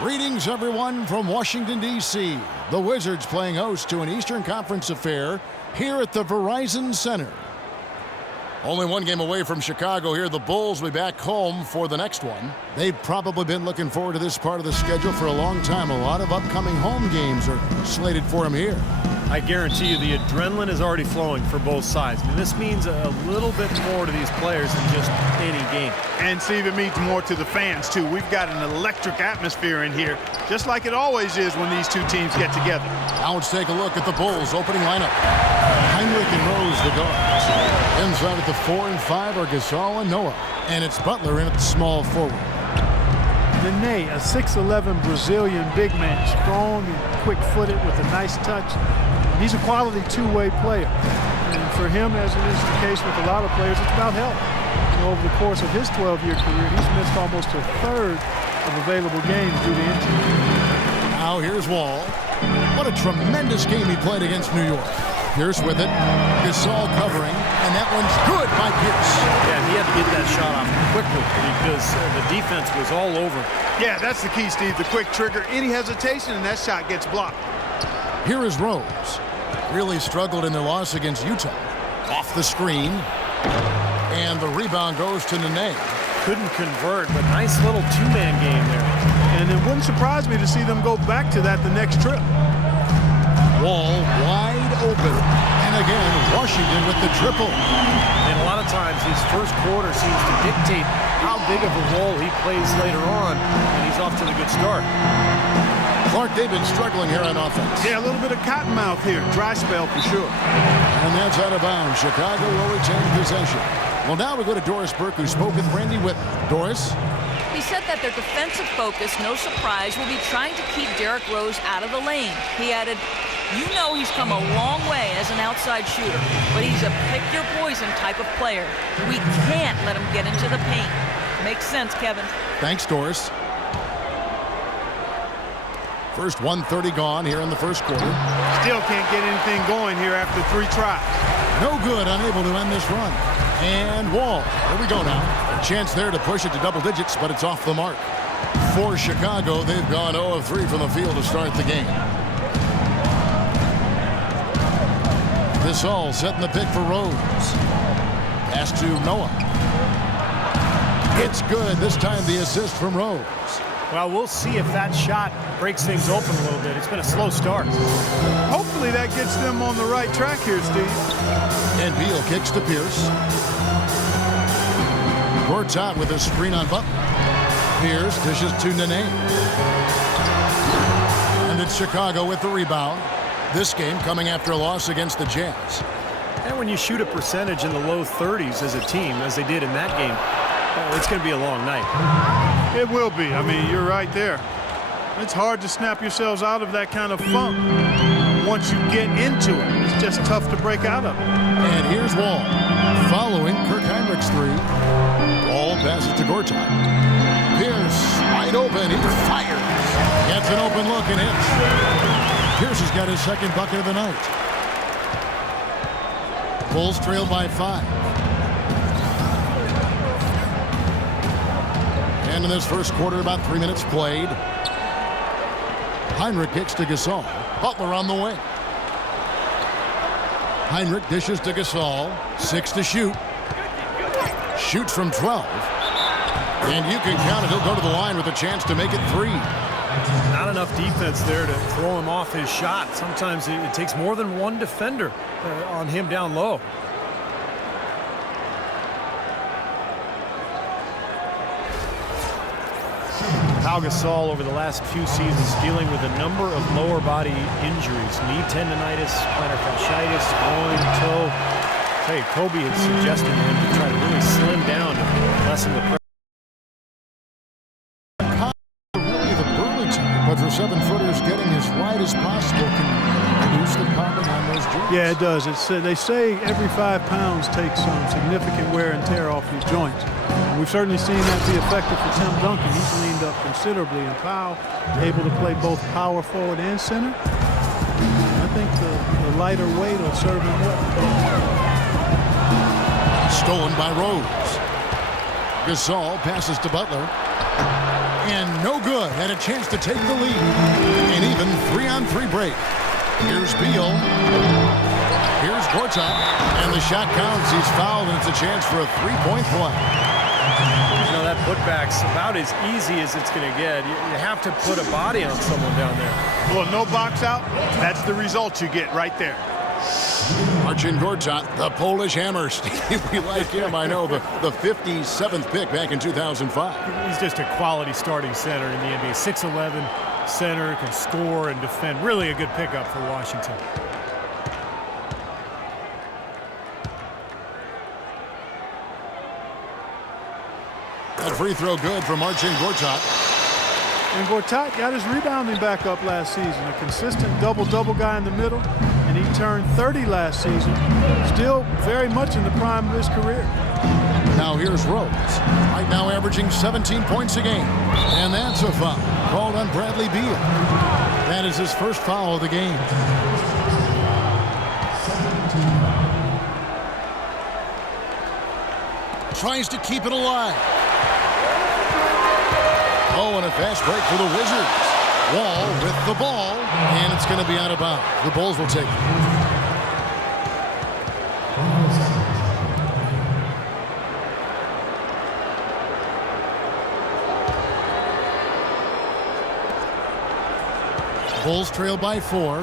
Greetings, everyone, from Washington, D.C. The Wizards playing host to an Eastern Conference affair here at the Verizon Center. Only one game away from Chicago here. The Bulls will be back home for the next one. They've probably been looking forward to this part of the schedule for a long time. A lot of upcoming home games are slated for them here. I guarantee you the adrenaline is already flowing for both sides. I mean, this means a little bit more to these players than just any game. And Steve, it means more to the fans, too. We've got an electric atmosphere in here, just like it always is when these two teams get together. Now let's take a look at the Bulls' opening lineup. Heinrich and Rose, the guards. Inside at the 4 and 5 are Gasol and Noah. And it's Butler in at the small forward. Nene, a 6'11" Brazilian big man, strong and quick-footed with a nice touch. He's a quality two-way player. And for him, as it is the case with a lot of players, it's about health. And over the course of his 12-year career, he's missed almost a third of available games due to injury. Now here's Wall. What a tremendous game he played against New York. Pierce with it. Gasol covering, and that one's good by Pierce. Yeah, he had to get that shot off quickly because the defense was all over. Yeah, that's the key, Steve. The quick trigger. Any hesitation, and that shot gets blocked. Here is Rose. Really struggled in their loss against Utah. Off the screen. And the rebound goes to Nene. Couldn't convert, but nice little two-man game there. And it wouldn't surprise me to see them go back to that the next trip. Wall wide open. And again, Washington with the triple. And a lot of times his first quarter seems to dictate how big of a role he plays later on, and he's off to the good start. Clark, they've been struggling here on offense. Yeah, a little bit of cottonmouth here. Dry spell for sure. And that's out of bounds. Chicago will retain possession. Well, now we go to Doris Burke, who spoke with Randy Whitman. Doris? He said that their defensive focus, no surprise, will be trying to keep Derrick Rose out of the lane. He added, "You know he's come a long way as an outside shooter, but he's a pick-your-poison type of player. We can't let him get into the paint." Makes sense, Kevin. Thanks, Doris. First 1:30 gone here in the first quarter. Still can't get anything going here after 3 tries. No good, unable to end this run. And Wall. Here we go now. A chance there to push it to double digits, but it's off the mark. For Chicago, they've gone 0 of 3 from the field to start the game. Gasol setting the pick for Rose. Pass to Noah. It's good. This time the assist from Rose. Well, we'll see if that shot breaks things open a little bit. It's been a slow start. Hopefully that gets them on the right track here, Steve. And Beal kicks to Pierce. Gortat with a screen on Butler. Pierce dishes to Nene. And it's Chicago with the rebound. This game coming after a loss against the Jazz. And when you shoot a percentage in the low 30s as a team, as they did in that game, it's going to be a long night. It will be. I mean, you're right there. It's hard to snap yourselves out of that kind of funk. Once you get into it, it's just tough to break out of it. And here's Wall. Following Kirk Heinrich's 3. Wall passes to Gortat. Pierce wide open. He fires. Gets an open look and hits. Pierce has got his second bucket of the night. Bulls trail by 5. And in this first quarter, about 3 minutes played. Heinrich kicks to Gasol. Butler on the wing. Heinrich dishes to Gasol. 6 to shoot. Shoots from 12. And you can count it. He'll go to the line with a chance to make it 3. Not enough defense there to throw him off his shot. Sometimes it takes more than one defender on him down low. Pau Gasol over the last few seasons dealing with a number of lower body injuries, knee tendonitis, plantar fasciitis, groin, toe. Hey, Kobe had suggested to him to try to really slim down to lessen the pressure. Really the burly type, but for 7-footers, getting as wide as possible can reduce the pounding on those joints. Yeah, it does. They say every 5 pounds takes some significant wear and tear off your joints. And we've certainly seen that be effective for Tim Duncan. He's leaned up considerably, and Powell able to play both power forward and center. I think the lighter weight will serve him well. Stolen by Rose. Gasol passes to Butler. And no good. Had a chance to take the lead. An even 3-on-3 break. Here's Beal. Here's Gortat. And the shot counts. He's fouled, and it's a chance for a 3-point play. You know, that putback's about as easy as it's going to get. You have to put a body on someone down there. Well, no box out. That's the result you get right there. Marcin Gortat, the Polish hammer. Steve, we like him. I know, the 57th pick back in 2005. He's just a quality starting center in the NBA. 6'11", center, can score and defend. Really a good pickup for Washington. That free throw good for Marcin Gortat. And Gortat got his rebounding back up last season. A consistent double-double guy in the middle. And he turned 30 last season. Still very much in the prime of his career. Now here's Rose. Right now averaging 17 points a game. And that's a foul called on Bradley Beal. That is his first foul of the game. Tries to keep it alive. Oh, and a fast break for the Wizards. Wall with the ball, and it's going to be out of bounds. The Bulls will take it. Bulls trail by 4.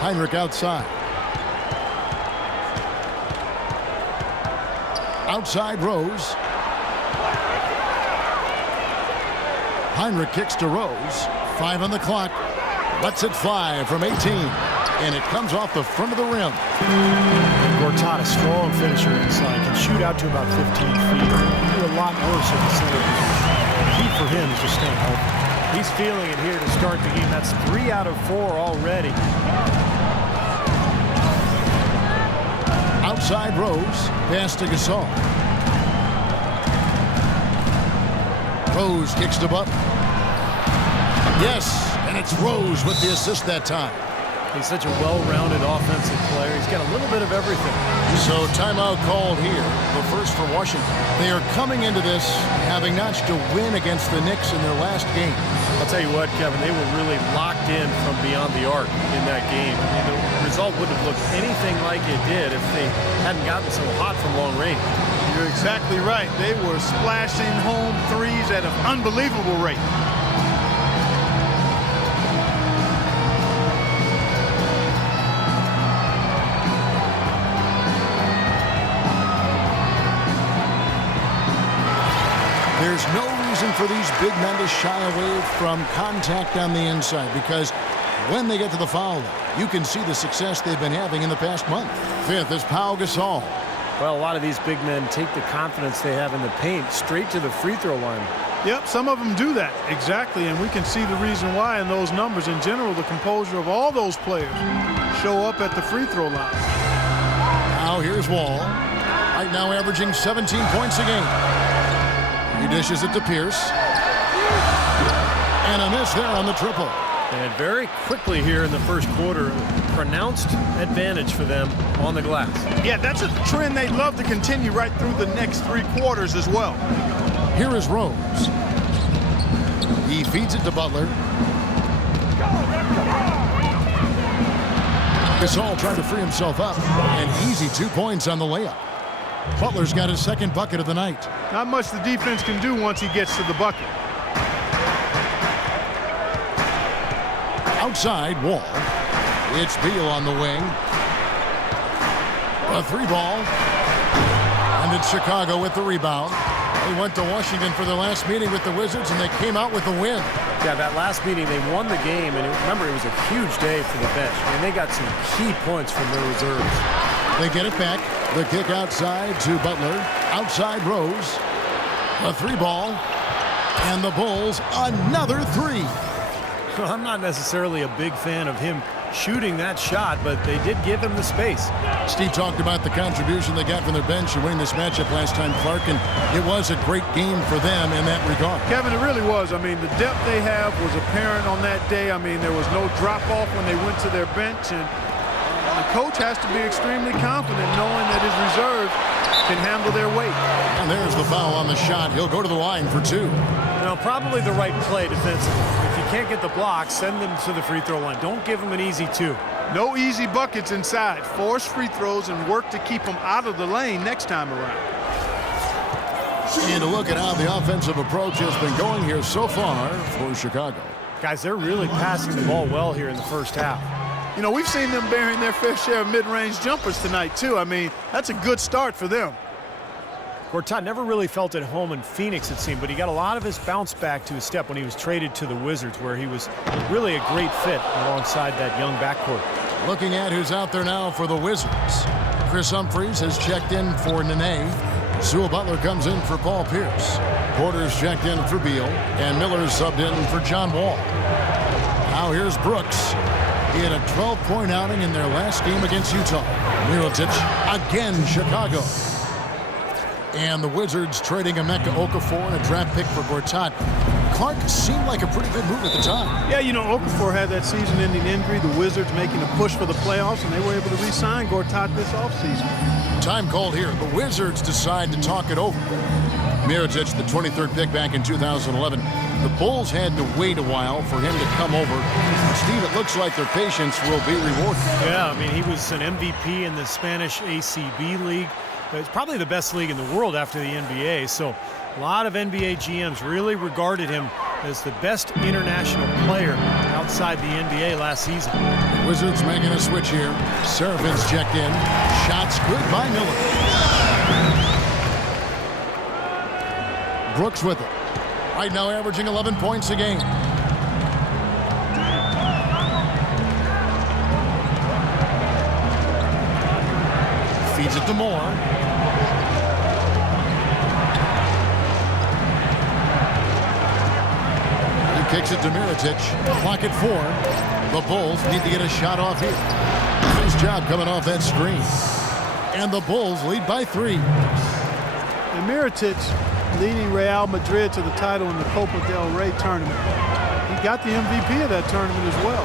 Heinrich outside. Outside Rose. Heinrich kicks to Rose. 5 on the clock. Lets it fly from 18. And it comes off the front of the rim. Gortat, a strong finisher inside, can shoot out to about 15 feet. Do a lot worse at the center position. The key for him is just staying healthy. He's feeling it here to start the game. That's 3 out of 4 already. Outside Rose. Pass to Gasol. Rose kicks to Butler. Yes, and it's Rose with the assist that time. He's such a well-rounded offensive player. He's got a little bit of everything. So timeout called here, the first for Washington. They are coming into this having notched a win against the Knicks in their last game. I'll tell you what, Kevin, they were really locked in from beyond the arc in that game. And the result wouldn't have looked anything like it did if they hadn't gotten so hot from long range. You're exactly right. They were splashing home threes at an unbelievable rate. There's no reason for these big men to shy away from contact on the inside, because when they get to the foul line, you can see the success they've been having in the past month. 5th is Pau Gasol. Well, a lot of these big men take the confidence they have in the paint straight to the free throw line. Yep, some of them do that. Exactly, and we can see the reason why in those numbers. In general, the composure of all those players show up at the free throw line. Now here's Wall. Right now averaging 17 points a game. He dishes it to Pierce. And a miss there on the triple. And very quickly here in the first quarter, pronounced advantage for them on the glass. Yeah, that's a trend they'd love to continue right through the next 3 quarters as well. Here is Rose. He feeds it to Butler. Gasol trying to free himself up. An easy 2 points on the layup. Butler's got his second bucket of the night. Not much the defense can do once he gets to the bucket. Outside, Wall. It's Beal on the wing. A 3 ball. And it's Chicago with the rebound. They went to Washington for their last meeting with the Wizards, and they came out with a win. Yeah, that last meeting, they won the game, and remember, it was a huge day for the bench. And they got some key points from their reserves. They get it back. The kick outside to Butler. Outside Rose. A 3-ball. And the Bulls, another 3. Well, I'm not necessarily a big fan of him shooting that shot, but they did give him the space. Steve talked about the contribution they got from their bench in winning this matchup last time, Clark, and it was a great game for them in that regard. Kevin, it really was. I mean, the depth they have was apparent on that day. I mean, there was no drop-off when they went to their bench, and the coach has to be extremely confident knowing that his reserves can handle their weight. And there's the foul on the shot. He'll go to the line for 2. Well, probably the right play defensively. If you can't get the block, send them to the free throw line. Don't give them an easy 2. No easy buckets inside. Force free throws and work to keep them out of the lane next time around. And to look at how the offensive approach has been going here so far for Chicago. Guys, they're really passing the ball well here in the first half. You know, we've seen them bearing their fair share of mid-range jumpers tonight, too. I mean, that's a good start for them. Gortat never really felt at home in Phoenix, it seemed, but he got a lot of his bounce back to his step when he was traded to the Wizards, where he was really a great fit alongside that young backcourt. Looking at who's out there now for the Wizards. Chris Humphries has checked in for Nene. Sewell Butler comes in for Paul Pierce. Porter's checked in for Beal. And Miller's subbed in for John Wall. Now here's Brooks. He had a 12-point outing in their last game against Utah. Mirotic again, Chicago. And the Wizards trading Emeka Okafor and a draft pick for Gortat. Clark seemed like a pretty good move at the time. Yeah, you know, Okafor had that season-ending injury. The Wizards making a push for the playoffs, and they were able to re-sign Gortat this offseason. Time called here. The Wizards decide to talk it over. Mirotic, the 23rd pick back in 2011. The Bulls had to wait a while for him to come over. Steve, it looks like their patience will be rewarded. Yeah, I mean, he was an MVP in the Spanish ACB League. It's probably the best league in the world after the NBA, so a lot of NBA GMs really regarded him as the best international player outside the NBA last season. Wizards making a switch here. Serafin's checked in. Shots good by Miller. Brooks with it. Right now averaging 11 points a game. Feeds it to Moore. He kicks it to Mirotic. Clock at 4. The Bulls need to get a shot off here. Nice job coming off that screen. And the Bulls lead by 3. And Mirotic leading Real Madrid to the title in the Copa del Rey tournament. He got the MVP of that tournament as well.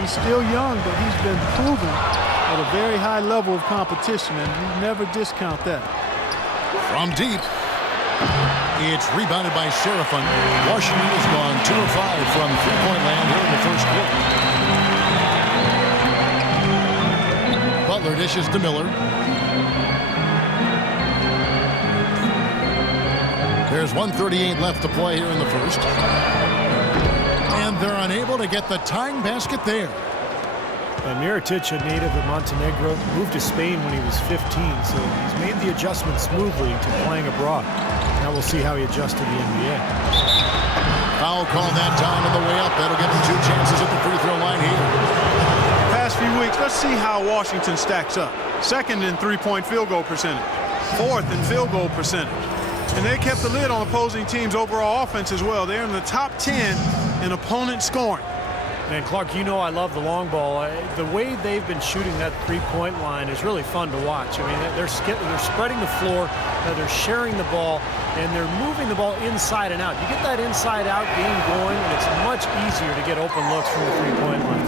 He's still young, but he's been proven at a very high level of competition, and you never discount that. From deep, it's rebounded by Serafin. Washington has gone 2 of 5 from three-point land here in the first quarter. Butler dishes to Miller. There's 1:38 left to play here in the first. And they're unable to get the tying basket there. Mirotic, a native of Montenegro, moved to Spain when he was 15, so he's made the adjustment smoothly to playing abroad. Now we'll see how he adjusts to the NBA. Foul called that time on the way up. That'll give him 2 chances at the free throw line here. Past few weeks, let's see how Washington stacks up. 2nd in three-point field goal percentage. 4th in field goal percentage. And they kept the lid on opposing teams' overall offense as well. They're in the top 10 in opponent scoring. And Clark, you know I love the long ball. The way they've been shooting that three-point line is really fun to watch. I mean, they're spreading the floor, they're sharing the ball, and they're moving the ball inside and out. You get that inside-out game going, and it's much easier to get open looks from the three-point line.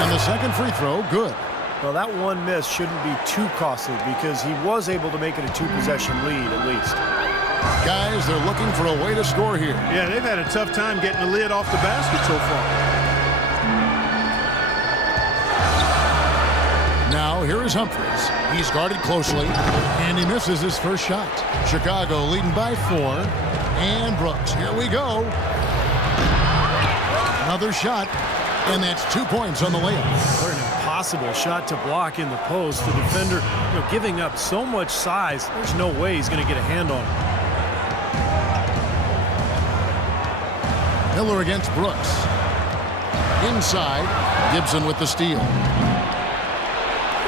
And the second free throw, good. Well, that one miss shouldn't be too costly because he was able to make it a 2-possession lead at least. Guys, they're looking for a way to score here. Yeah, they've had a tough time getting the lid off the basket so far. Now, here is Humphries. He's guarded closely, and he misses his first shot. Chicago leading by 4. And Brooks, here we go. Another shot. And that's 2 points on the layup. What an impossible shot to block in the post. The defender, giving up so much size, there's no way he's going to get a hand on it. Miller against Brooks. Inside, Gibson with the steal.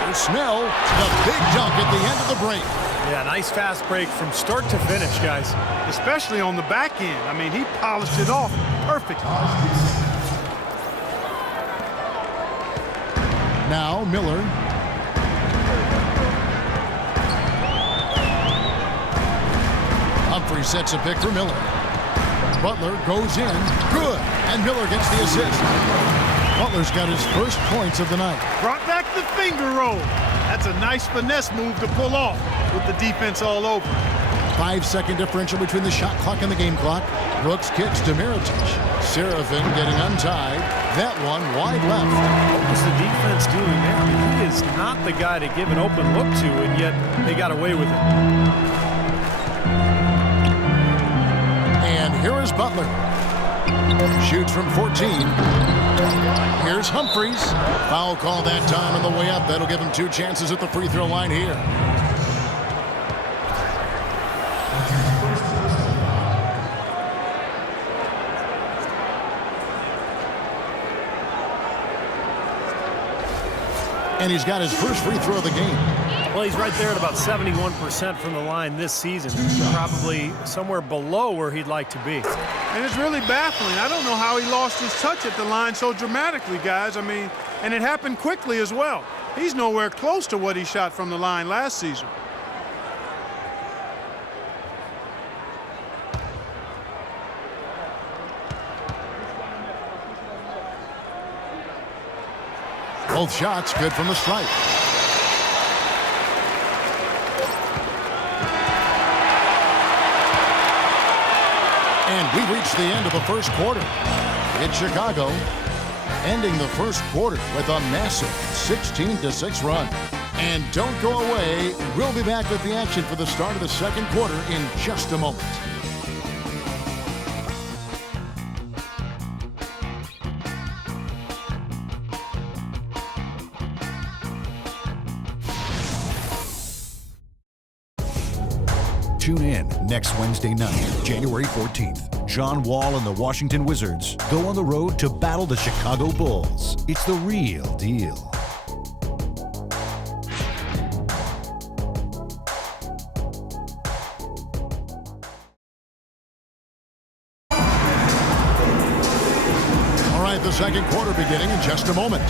Here's Snell, the big dunk at the end of the break. Yeah, nice fast break from start to finish, guys. Especially on the back end. I mean, he polished it off perfect. Now Miller. Humphrey sets a pick for Miller. Butler goes in. Good. And Miller gets the assist. Butler's got his first points of the night. Brought back the finger roll. That's a nice finesse move to pull off with the defense all over. 5-second differential between the shot clock and the game clock. Brooks kicks to Mirotic. Serafin getting untied. That one wide left. What was the defense doing there? I mean, he is not the guy to give an open look to, and yet they got away with it. And here is Butler. Shoots from 14. Here's Humphries. Foul call that time on the way up. That'll give him 2 chances at the free throw line here. And he's got his first free throw of the game. Well, he's right there at about 71% from the line this season. Probably somewhere below where he'd like to be. And it's really baffling. I don't know how he lost his touch at the line so dramatically, guys. I mean, and it happened quickly as well. He's nowhere close to what he shot from the line last season. Both shots good from the stripe. And we reach the end of the first quarter. It's Chicago ending the first quarter with a massive 16-6 run. And don't go away. We'll be back with the action for the start of the second quarter in just a moment. Tune in next Wednesday night, January 14th. John Wall and the Washington Wizards go on the road to battle the Chicago Bulls. It's the real deal. The second quarter beginning in just a moment.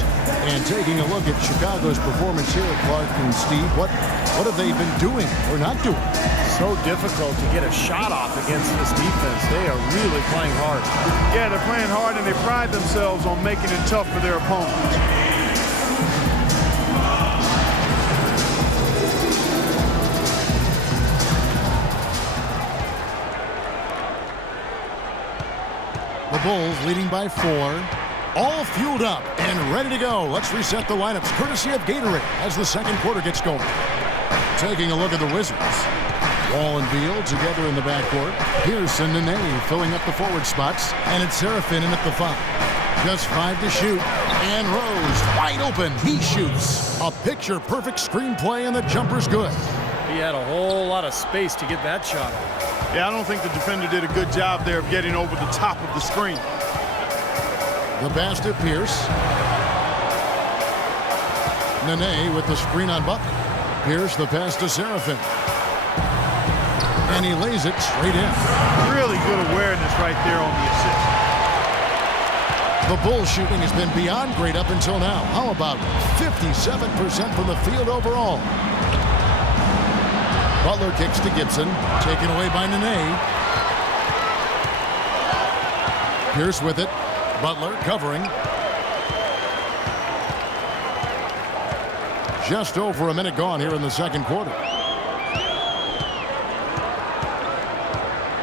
And taking a look at Chicago's performance here, Clark and Steve, what have they been doing or not doing? So difficult to get a shot off against this defense. They are really playing hard. Yeah, they're playing hard, and they pride themselves on making it tough for their opponents. The Bulls leading by 4. All fueled up and ready to go. Let's reset the lineups courtesy of Gatorade as the second quarter gets going. Taking a look at the Wizards. Wall and Beal together in the backcourt. Pearson and Nene filling up the forward spots. And it's Serafin in at the 5. Just 5 to shoot. And Rose wide open. He shoots. A picture-perfect screenplay, and the jumper's good. He had a whole lot of space to get that shot off. Yeah, I don't think the defender did a good job there of getting over the top of the screen. The pass to Pierce. Nene with the screen on Butler. Pierce the pass to Serafin. And he lays it straight in. Really good awareness right there on the assist. The Bulls shooting has been beyond great up until now. How about 57% from the field overall? Butler kicks to Gibson. Taken away by Nene. Pierce with it. Butler covering. Just over a minute gone here in the second quarter.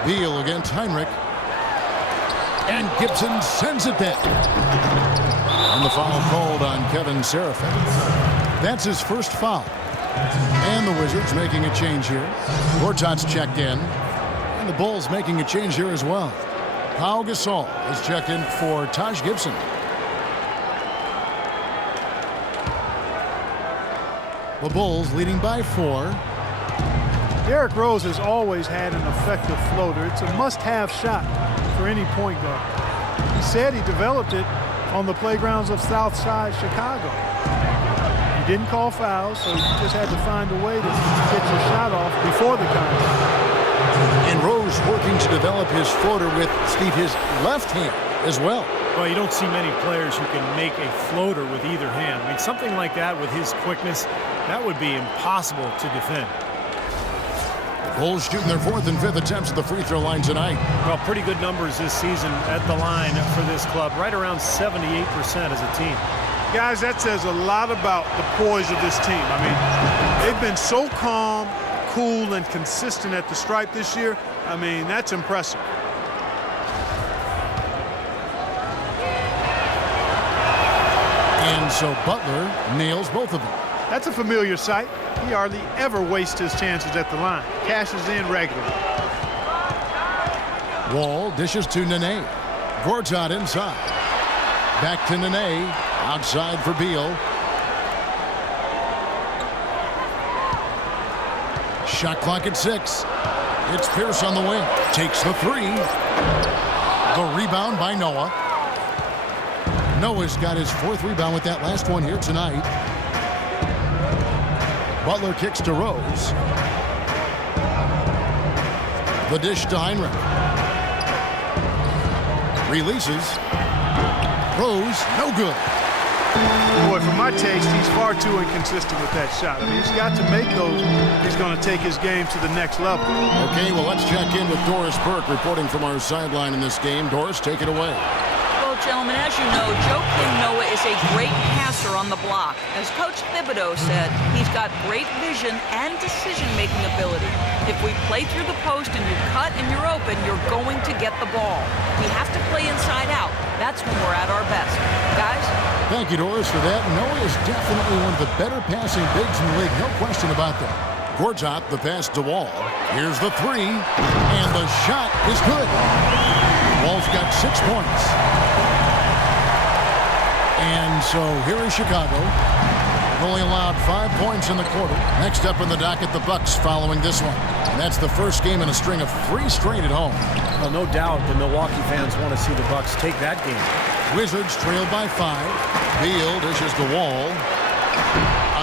Beal against Heinrich. And Gibson sends it back. And the foul called on Kevin Serafin. That's his first foul. And the Wizards making a change here. Gortat's checked in. And the Bulls making a change here as well. Pau Gasol is checked in for Taj Gibson. The Bulls leading by 4. Derrick Rose has always had an effective floater. It's a must-have shot for any point guard. He said he developed it on the playgrounds of South Side Chicago. He didn't call fouls, so he just had to find a way to get your shot off before the contact. And Rose working to develop his floater with, Steve, his left hand as well. Well, you don't see many players who can make a floater with either hand. I mean, something like that with his quickness, that would be impossible to defend. Bulls shooting their 4th and 5th attempts at the free throw line tonight. Well, pretty good numbers this season at the line for this club, right around 78% as a team. Guys, that says a lot about the poise of this team. I mean, they've been so calm, cool, and consistent at the stripe this year. I mean, that's impressive. And so Butler nails both of them. That's a familiar sight. He hardly ever wastes his chances at the line. Cashes in regularly. Wall dishes to Nene. Gortat inside. Back to Nene. Outside for Beal. Shot clock at 6. It's Pierce on the wing. Takes the 3. The rebound by Noah. Noah's got his 4th rebound with that last one here tonight. Butler kicks to Rose. The dish to Heinrich. Releases. Rose, no good. Boy, for my taste, he's far too inconsistent with that shot. I mean, he's got to make those if he's going to take his game to the next level. Okay, well, let's check in with Doris Burke reporting from our sideline in this game. Doris, take it away. Well, gentlemen, as you know, Joakim Noah is a great passer on the block. As Coach Thibodeau said, he's got great vision and decision-making ability. If we play through the post and you cut and you're open, you're going to get the ball. We have to play inside out. That's when we're at our best. Guys? Thank you, Doris, for that. Noah is definitely one of the better passing bigs in the league. No question about that. Gortat, the pass to Wall. Here's the 3, and the shot is good. Wall's got 6 points. And so here is Chicago. Only allowed 5 points in the quarter. Next up in the docket, the Bucks following this one. And that's the first game in a string of 3 straight at home. Well, no doubt the Milwaukee fans want to see the Bucks take that game. Wizards trailed by 5. Beal dishes the Wall.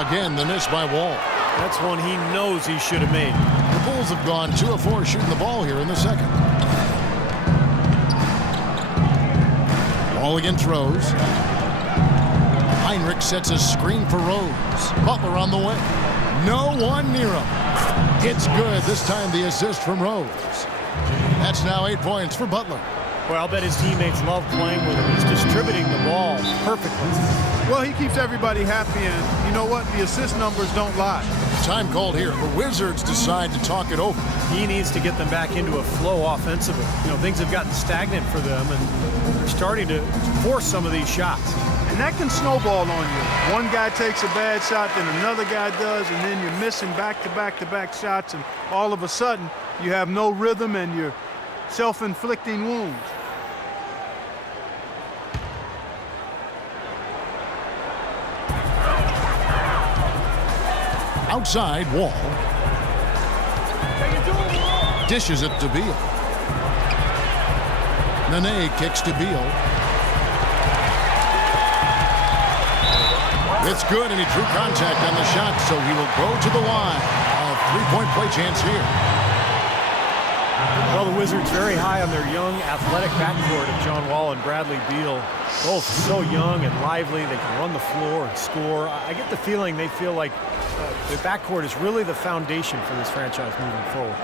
Again, the miss by Wall. That's one he knows he should have made. The Bulls have gone 2 of 4 shooting the ball here in the second. Wall against Rose. Heinrich sets a screen for Rose. Butler on the way. No one near him. It's good. This time the assist from Rose. That's now 8 points for Butler. Well, I'll bet his teammates love playing with him. He's distributing the ball perfectly. Well, he keeps everybody happy, and you know what? The assist numbers don't lie. Time called here. The Wizards decide to talk it over. He needs to get them back into a flow offensively. You know, things have gotten stagnant for them, and they're starting to force some of these shots. And that can snowball on you. One guy takes a bad shot, then another guy does, and then you're missing back-to-back-to-back shots, and all of a sudden you have no rhythm and you're self-inflicting wounds. Outside, Wall. Dishes it to Beal. Nene kicks to Beal. It's good, and he drew contact on the shot, so he will go to the line. A 3-point play chance here. Well, the Wizards very high on their young, athletic backcourt of John Wall and Bradley Beal. Both so young and lively. They can run the floor and score. I get the feeling they feel like the backcourt is really the foundation for this franchise moving forward.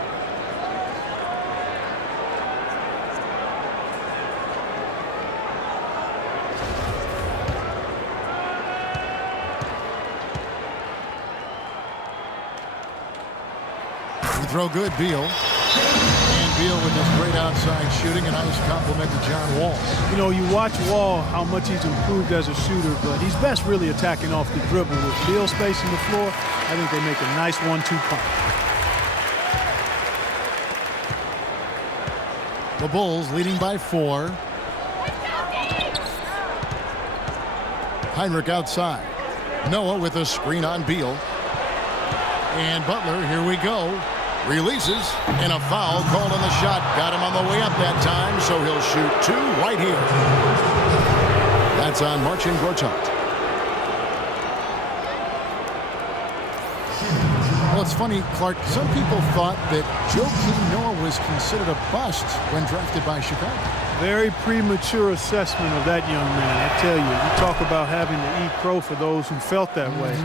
Throw good, Beal. And Beal with his great outside shooting, a nice compliment to John Wall. You know, you watch Wall, how much he's improved as a shooter, but he's best really attacking off the dribble. With Beal spacing the floor, I think they make a nice 1-2 punch. The Bulls leading by 4. Heinrich outside. Noah with a screen on Beal. And Butler, here we go. Releases, and a foul called on the shot. Got him on the way up that time, so he'll shoot 2 right here. That's on Marcin Gortat. Well, it's funny, Clark, some people thought that Joakim Noah was considered a bust when drafted by Chicago. Very premature assessment of that young man. I tell you, you talk about having to eat crow for those who felt that way.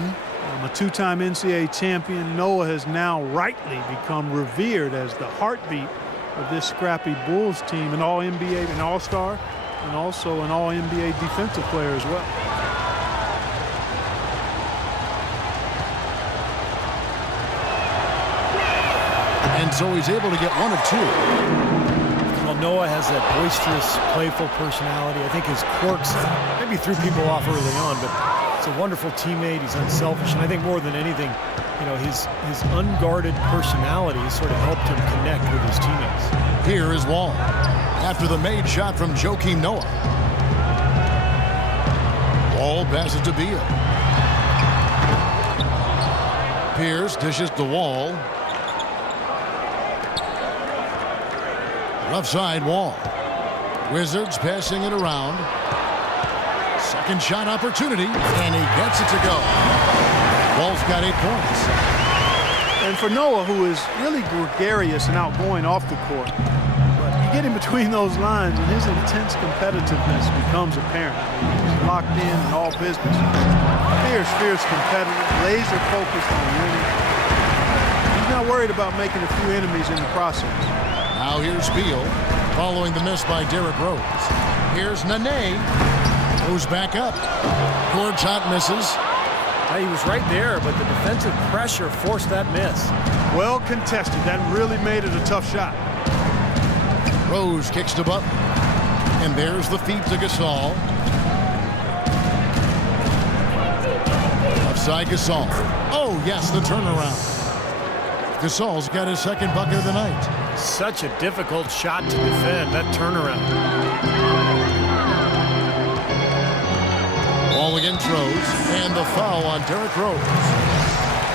A 2-time NCAA champion, Noah has now rightly become revered as the heartbeat of this scrappy Bulls team, an All-NBA, an All-Star, and also an All-NBA defensive player as well. And so he's able to get 1 of 2. Well, Noah has that boisterous, playful personality. I think his quirks maybe threw people off early on, but he's a wonderful teammate. He's unselfish, and I think more than anything, you know, his unguarded personality sort of helped him connect with his teammates. Here is Wall after the made shot from Joakim Noah. Wall passes to Beal. Pierce dishes to Wall. Left side, Wall. Wizards passing it around. Second shot opportunity, and he gets it to go. Wall's got 8 points. And for Noah, who is really gregarious and outgoing off the court, but you get in between those lines and his intense competitiveness becomes apparent. I mean, he's locked in and all business. Fierce competitor, laser focused on winning. He's not worried about making a few enemies in the process. Now here's Beal, following the miss by Derrick Rose. Here's Nene, goes back up. Gortat misses. He was right there, but the defensive pressure forced that miss. Well contested. That really made it a tough shot. Rose kicks to Butler. And there's the feed to Gasol. Offside Gasol. Oh, yes, the turnaround. Gasol's got his second bucket of the night. Such a difficult shot to defend, that turnaround. Ball against Rose, and the foul on Derrick Rose.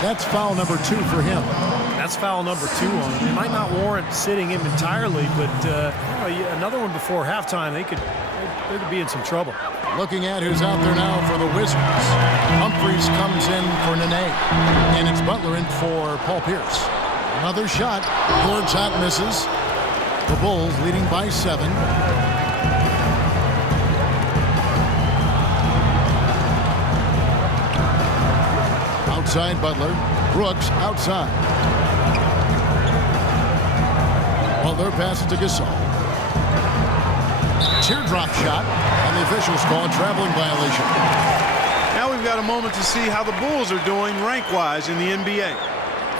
That's foul number 2 for him. That's foul number 2 on him. It might not warrant sitting him entirely, but another one before halftime, they could be in some trouble. Looking at who's out there now for the Wizards. Humphries comes in for Nene, and it's Butler in for Paul Pierce. Another shot. Gortat misses. The Bulls leading by 7. Outside Butler. Brooks outside. Butler passes to Gasol. Teardrop shot, and the officials call a traveling violation. Now we've got a moment to see how the Bulls are doing rank-wise in the NBA.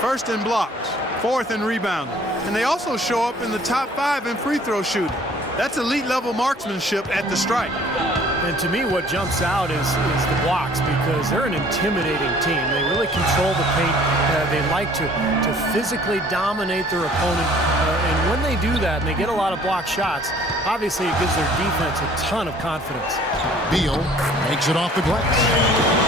First in blocks, 4th in rebounding, and they also show up in the top 5 in free throw shooting. That's elite-level marksmanship at the stripe. And to me, what jumps out is the blocks, because they're an intimidating team. They really control the paint. They like to physically dominate their opponent. And when they do that and they get a lot of block shots, obviously it gives their defense a ton of confidence. Beal makes it off the glass.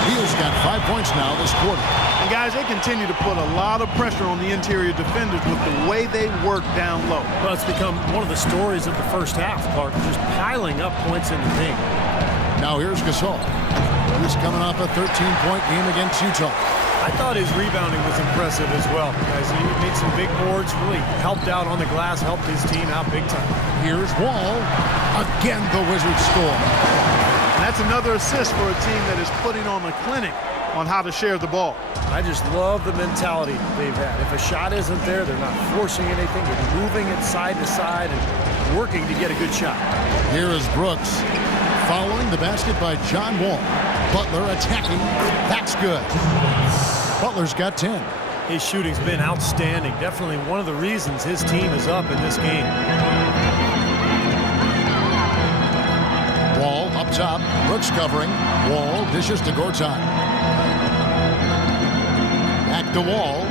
Beal's got 5 points now this quarter. And guys, they continue to put a lot of pressure on the interior defenders with the way they work down low. Well, it's become one of the stories of the first half, Clark, just piling up points in the paint. Now here's Gasol. He's coming off a 13-point game against Utah. I thought his rebounding was impressive as well, guys. He made some big boards, really helped out on the glass, helped his team out big time. Here's Wall. Again, the Wizards score. And that's another assist for a team that is putting on a clinic on how to share the ball. I just love the mentality they've had. If a shot isn't there, they're not forcing anything. They're moving it side to side and working to get a good shot. Here is Brooks. Following the basket by John Wall. Butler attacking. That's good. Butler's got 10. His shooting's been outstanding. Definitely one of the reasons his team is up in this game. Wall up top. Brooks covering. Wall dishes to Gortat. Back to Wall.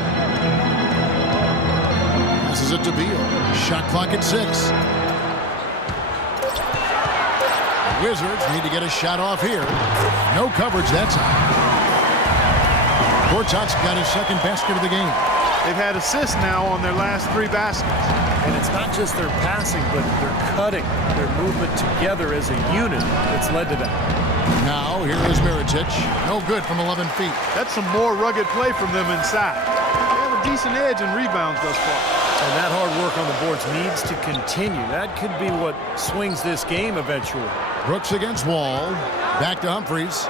Passes it to Beal. Shot clock at 6. Wizards need to get a shot off here. No coverage that time. Gortat's got his second basket of the game. They've had assists now on their last 3 baskets. And it's not just their passing, but their cutting, their movement together as a unit that's led to that. Now, here is Mirotic. No good from 11 feet. That's some more rugged play from them inside. They have a decent edge in rebounds thus far. And that hard work on the boards needs to continue. That could be what swings this game eventually. Brooks against Wall. Back to Humphries.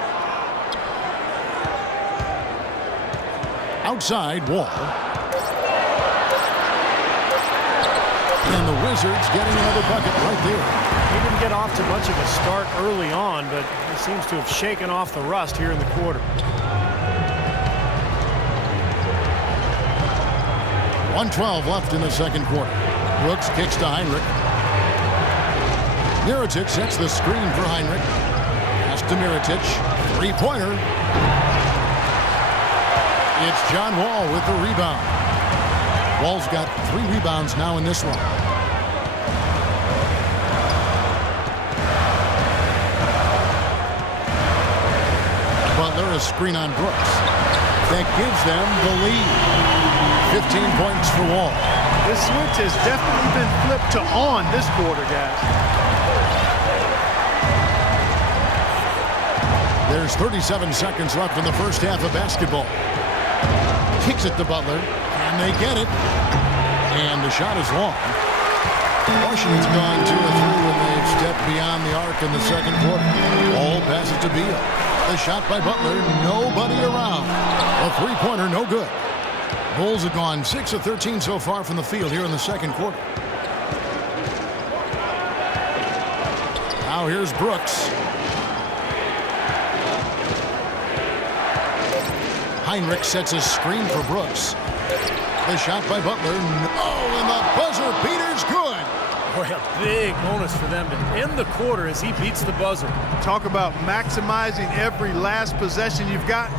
Outside, Wall. And the Wizards getting another bucket right there. He didn't get off to much of a start early on, but he seems to have shaken off the rust here in the quarter. 1:12 left in the second quarter. Brooks kicks to Heinrich. Mirotic sets the screen for Heinrich. Pass to Mirotic. Three-pointer. It's John Wall with the rebound. Wall's got 3 rebounds now in this one. Butler, a screen on Brooks. That gives them the lead. 15 points for Wall. This switch has definitely been flipped to on this quarter, guys. There's 37 seconds left in the first half of basketball. Kicks it to Butler, and they get it. And the shot is long. Washington's gone 2 of 3 when they've stepped beyond the arc in the second quarter. All passes to Beal. The shot by Butler, nobody around. A three-pointer, no good. Bulls have gone 6 of 13 so far from the field here in the second quarter. Now here's Brooks. Heinrich sets a screen for Brooks. The shot by Butler. Oh, and the buzzer beater's good. Boy, a big bonus for them to end the quarter as he beats the buzzer. Talk about maximizing every last possession you've got.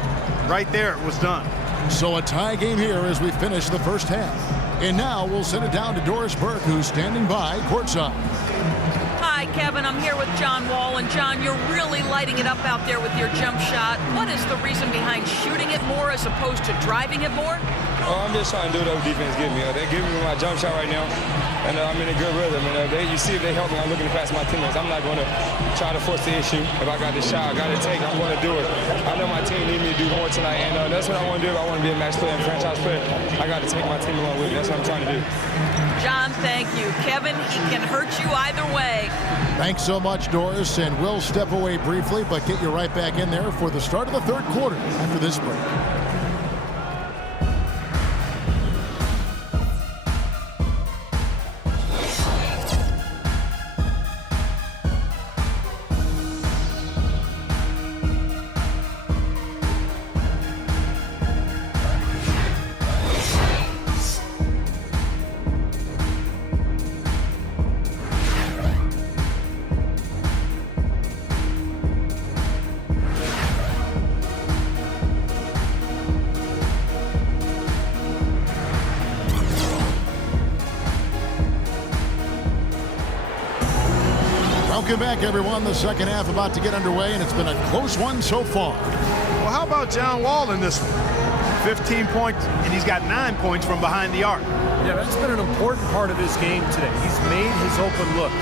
Right there, it was done. So a tie game here as we finish the first half. And now we'll send it down to Doris Burke, who's standing by courtside. Hi, Kevin. I'm here with John Wall. And, John, you're really lighting it up out there with your jump shot. What is the reason behind shooting it more as opposed to driving it more? Oh, I'm just trying to do what defense give me. They're giving me my jump shot right now, and I'm in a good rhythm. And you see if they help me, I'm looking to pass my teammates. I'm not going to try to force the issue. If I got the shot, I got to take it, I'm going to do it. I know my team need me to do more tonight, and that's what I want to do. If I want to be a max player and franchise player, I got to take my team along with me. That's what I'm trying to do. John, thank you. Kevin, he can hurt you either way. Thanks so much, Doris, and we'll step away briefly, but get you right back in there for the start of the third quarter after this break. Welcome back, everyone. The second half about to get underway, and it's been a close one so far. Well, how about John Wall in this one? 15 points, and he's got 9 points from behind the arc. Yeah, that's been an important part of his game today. He's made his open looks.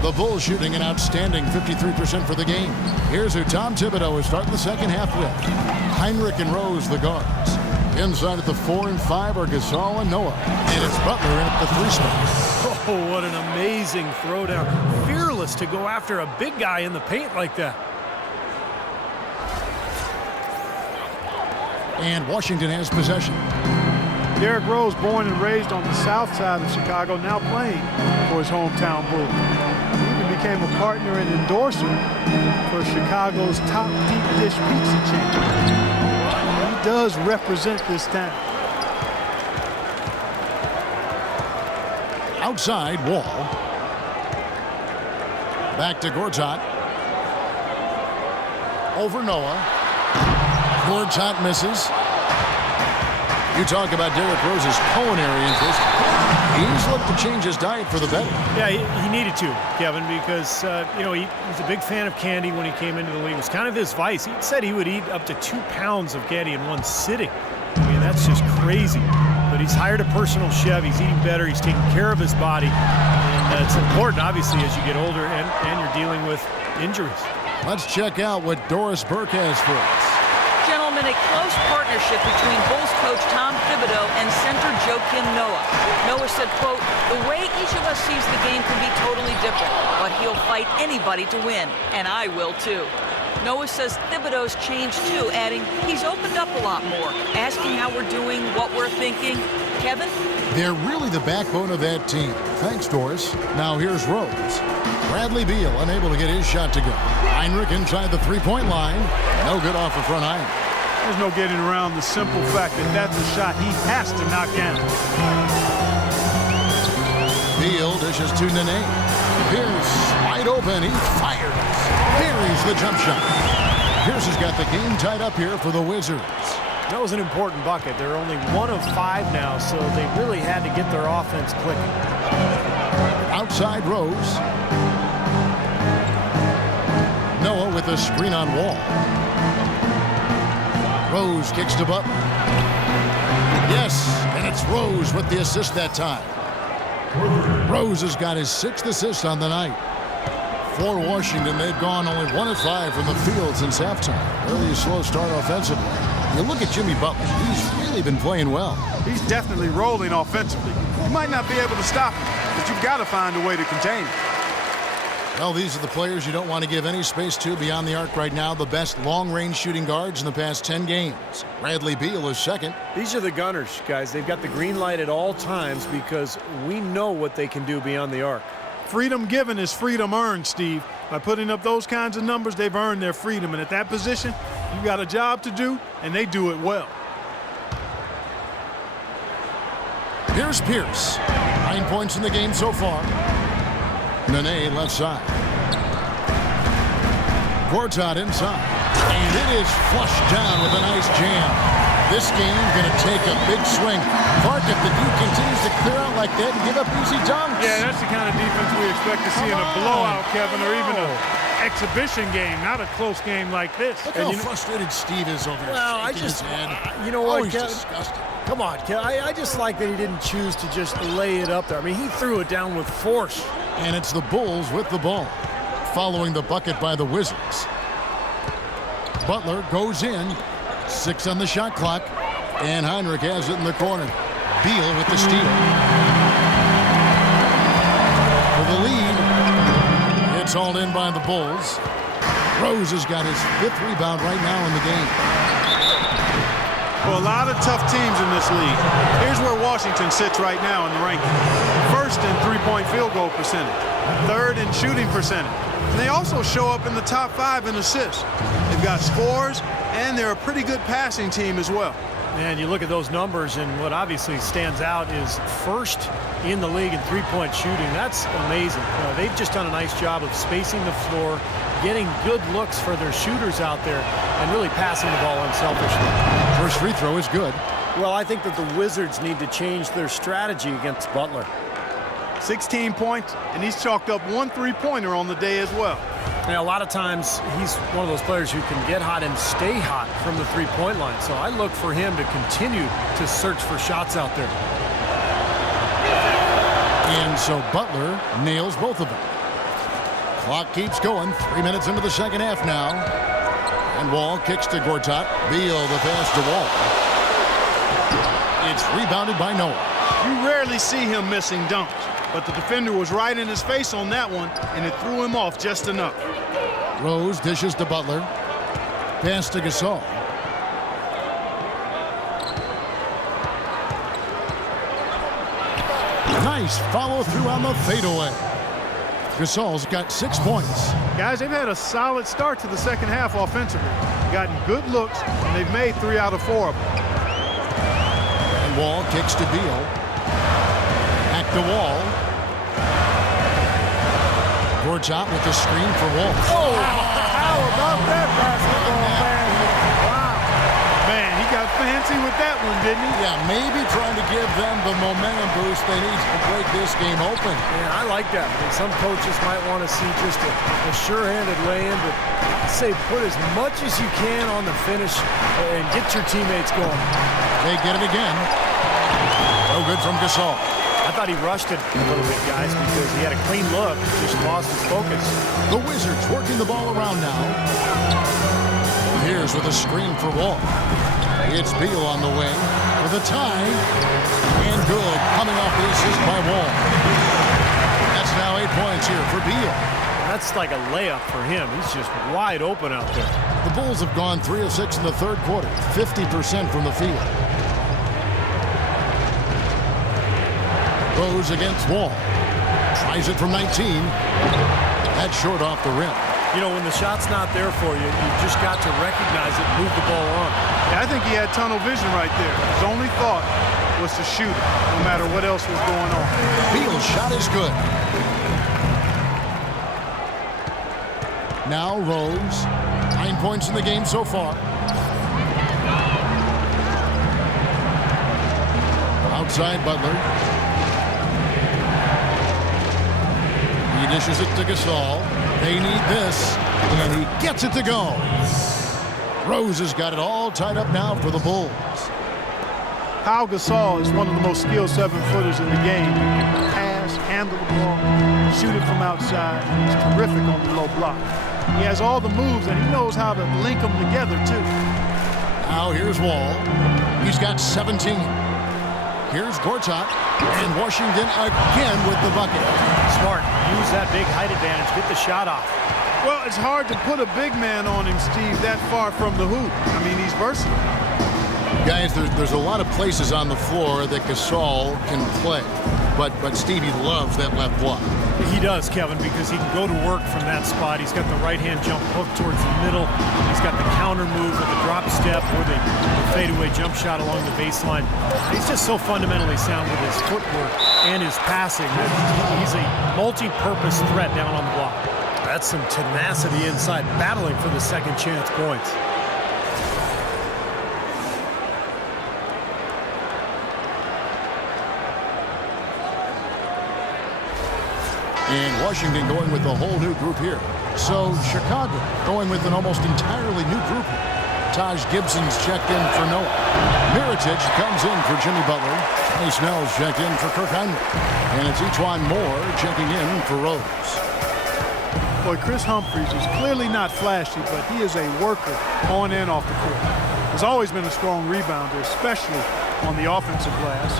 The Bulls shooting an outstanding 53% for the game. Here's who Tom Thibodeau is starting the second half with. Heinrich and Rose, the guards. Inside at the 4 and 5 are Gasol and Noah. And it's Butler in at the 3 spot. Oh, what an amazing throwdown. Fearless to go after a big guy in the paint like that. And Washington has possession. Derrick Rose, born and raised on the south side of Chicago, now playing for his hometown Bulls. He even became a partner and endorser for Chicago's top deep dish pizza chain. He does represent this town. Outside, Wall. Back to Gortat. Over Noah. Gortat misses. You talk about Derrick Rose's culinary interest. He's looked to change his diet for the better. Yeah, he needed to, Kevin, because, you know, he's a big fan of candy when he came into the league. It was kind of his vice. He said he would eat up to 2 pounds of candy in one sitting. I mean, that's just crazy. But he's hired a personal chef. He's eating better. He's taking care of his body. And it's important, obviously, as you get older and you're dealing with injuries. Let's check out what Doris Burke has for us. Gentlemen, a close partnership between Bulls coach Tom Thibodeau and center Joakim Noah. Noah said, quote, "The way each of us sees the game can be totally different, but he'll fight anybody to win, and I will too." Noah says Thibodeau's changed too, adding, "He's opened up a lot more, asking how we're doing, what we're thinking." Kevin? They're really the backbone of that team. Thanks, Doris. Now here's Rose. Bradley Beal unable to get his shot to go. Heinrich inside the three-point line. No good off the front iron. There's no getting around the simple fact that that's a shot he has to knock down. Beal dishes to Nene. Pierce wide open. He fires. Buries the jump shot. Pierce has got the game tied up here for the Wizards. That was an important bucket. They're only 1 of 5 now, so they really had to get their offense clicking. Outside Rose. Noah with the screen on Wall. Rose kicks to Butler. Yes, and it's Rose with the assist that time. Rose has got his 6th assist on the night. For Washington, they've gone only 1 of 5 from the field since halftime. Really a slow start offensively. You look at Jimmy Butler. He's really been playing well. He's definitely rolling offensively. You might not be able to stop him, but you've got to find a way to contain him. Well, these are the players you don't want to give any space to beyond the arc right now. The best long-range shooting guards in the past 10 games. Bradley Beal is second. These are the gunners, guys. They've got the green light at all times because we know what they can do beyond the arc. Freedom given is freedom earned, Steve. By putting up those kinds of numbers, they've earned their freedom. And at that position, you got a job to do, and they do it well. Here's Pierce. 9 points in the game so far. Nene left side. Gortat inside. And it is flushed down with a nice jam. This game's going to take a big swing. Clark, if the dude continues to clear out like that and give up easy dunks. Yeah, that's the kind of defense we expect to see in a blowout, Kevin, or even an exhibition game, not a close game like this. Look how frustrated Steve is over here. Well, shaking his head. You know what, he's Kevin? disgusted. Come on, Kevin. I just like that he didn't choose to just lay it up there. I mean, he threw it down with force. And it's the Bulls with the ball, following the bucket by the Wizards. Butler goes in. 6 on the shot clock. And Heinrich has it in the corner. Beal with the steal. For the lead. It's hauled in by the Bulls. Rose has got his 5th rebound right now in the game. Well, a lot of tough teams in this league. Here's where Washington sits right now in the rankings. 1st in three-point field goal percentage. 3rd in shooting percentage. And they also show up in the top 5 in assists. They've got scores, and they're a pretty good passing team as well. And you look at those numbers, and what obviously stands out is 1st in the league in three-point shooting. That's amazing. They've just done a nice job of spacing the floor, getting good looks for their shooters out there, and really passing the ball unselfishly. First free throw is good. Well, I think that the Wizards need to change their strategy against Butler. 16 points, and he's chalked up 1 3-pointer on the day as well. A lot of times he's one of those players who can get hot and stay hot from the three-point line. So I look for him to continue to search for shots out there. And so Butler nails both of them. Clock keeps going. 3 minutes into the second half now. And Wall kicks to Gortat. Beal the pass to Wall. It's rebounded by Noah. You rarely see him missing dunks, but the defender was right in his face on that one, and it threw him off just enough. Rose dishes to Butler. Pass to Gasol. Nice follow through on the fadeaway. Gasol's got 6 points. Guys, they've had a solid start to the second half offensively. Gotten good looks, and they've made 3 out of 4 of them. And Wall kicks to Beal. Back to Wall. Gortat with the screen for Wall. Oh, how about that basketball, man? Wow. Man, he got fancy with that one, didn't he? Yeah, maybe trying to give them the momentum boost they need to break this game open. Yeah, I like that. I mean, some coaches might want to see just a sure-handed lay-in, but I'd say put as much as you can on the finish and get your teammates going. They get it again. No good from Gasol. I thought he rushed it a little bit, guys, because he had a clean look, just lost his focus. The Wizards working the ball around now. Here's with a screen for Wall. It's Beal on the wing with a tie. And good, coming off the assist by Wall. That's now 8 points here for Beal. That's like a layup for him. He's just wide open out there. The Bulls have gone 3 of 6 in the third quarter, 50% from the field. Rose against Wall. Tries it from 19. That's short off the rim. You know, when the shot's not there for you, you've just got to recognize it and move the ball on. Yeah, I think he had tunnel vision right there. His only thought was to shoot it, no matter what else was going on. Beal's shot is good. Now Rose. 9 points in the game so far. Outside Butler. He dishes it to Gasol. They need this, and he gets it to go. Rose has got it all tied up now for the Bulls. Pau Gasol is one of the most skilled 7-footers in the game. Pass, handle the ball, shoot it from outside. He's terrific on the low block. He has all the moves, and he knows how to link them together, too. Now here's Wall. He's got 17. Here's Gortat, and Washington again with the bucket. Smart. Use that big height advantage. Get the shot off. Well, it's hard to put a big man on him, Steve, that far from the hoop. I mean, he's versatile. Guys, there's a lot of places on the floor that Gasol can play. But Stevie loves that left block. He does, Kevin, because he can go to work from that spot. He's got the right-hand jump hook towards the middle. He's got the counter move with the drop step or the fadeaway jump shot along the baseline. He's just so fundamentally sound with his footwork and his passing. He's a multi-purpose threat down on the block. That's some tenacity inside, battling for the second chance points. And Washington going with a whole new group here. So Chicago going with an almost entirely new group here. Taj Gibson's checked in for Noah. Mirotic comes in for Jimmy Butler. Hey Snell's checked in for Kirk Heinrich. And it's E'Twaun Moore checking in for Rose. Boy, Chris Humphries is clearly not flashy, but he is a worker on and off the court. He's always been a strong rebounder, especially on the offensive glass.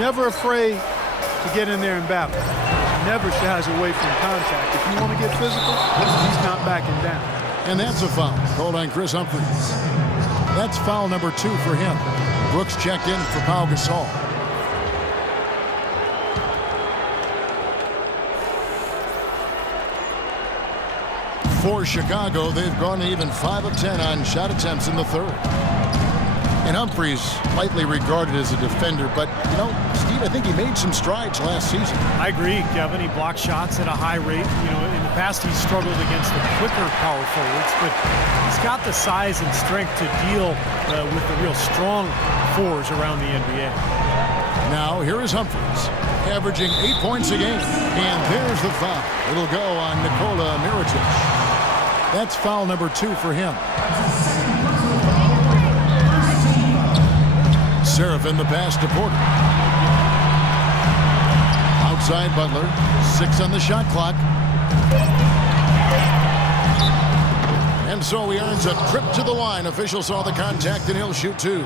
Never afraid to get in there and battle. Never shies away from contact. If you want to get physical, he's not backing down. And that's a foul called on Chris Humphries. That's foul number 2 for him. Brooks checked in for Pau Gasol. For Chicago, they've gone even 5 of 10 on shot attempts in the third. And Humphries, lightly regarded as a defender, but, you know, Steve, I think he made some strides last season. I agree, Kevin. He blocked shots at a high rate. You know, in the past he's struggled against the quicker power forwards, but he's got the size and strength to deal with the real strong fours around the NBA. Now, here is Humphries, averaging 8 points a game. And there's the foul. It'll go on Nikola Mirotic. That's foul number 2 for him. Seraphin the pass to Porter. Outside Butler. 6 on the shot clock. And so he earns a trip to the line. Official saw the contact and he'll shoot 2.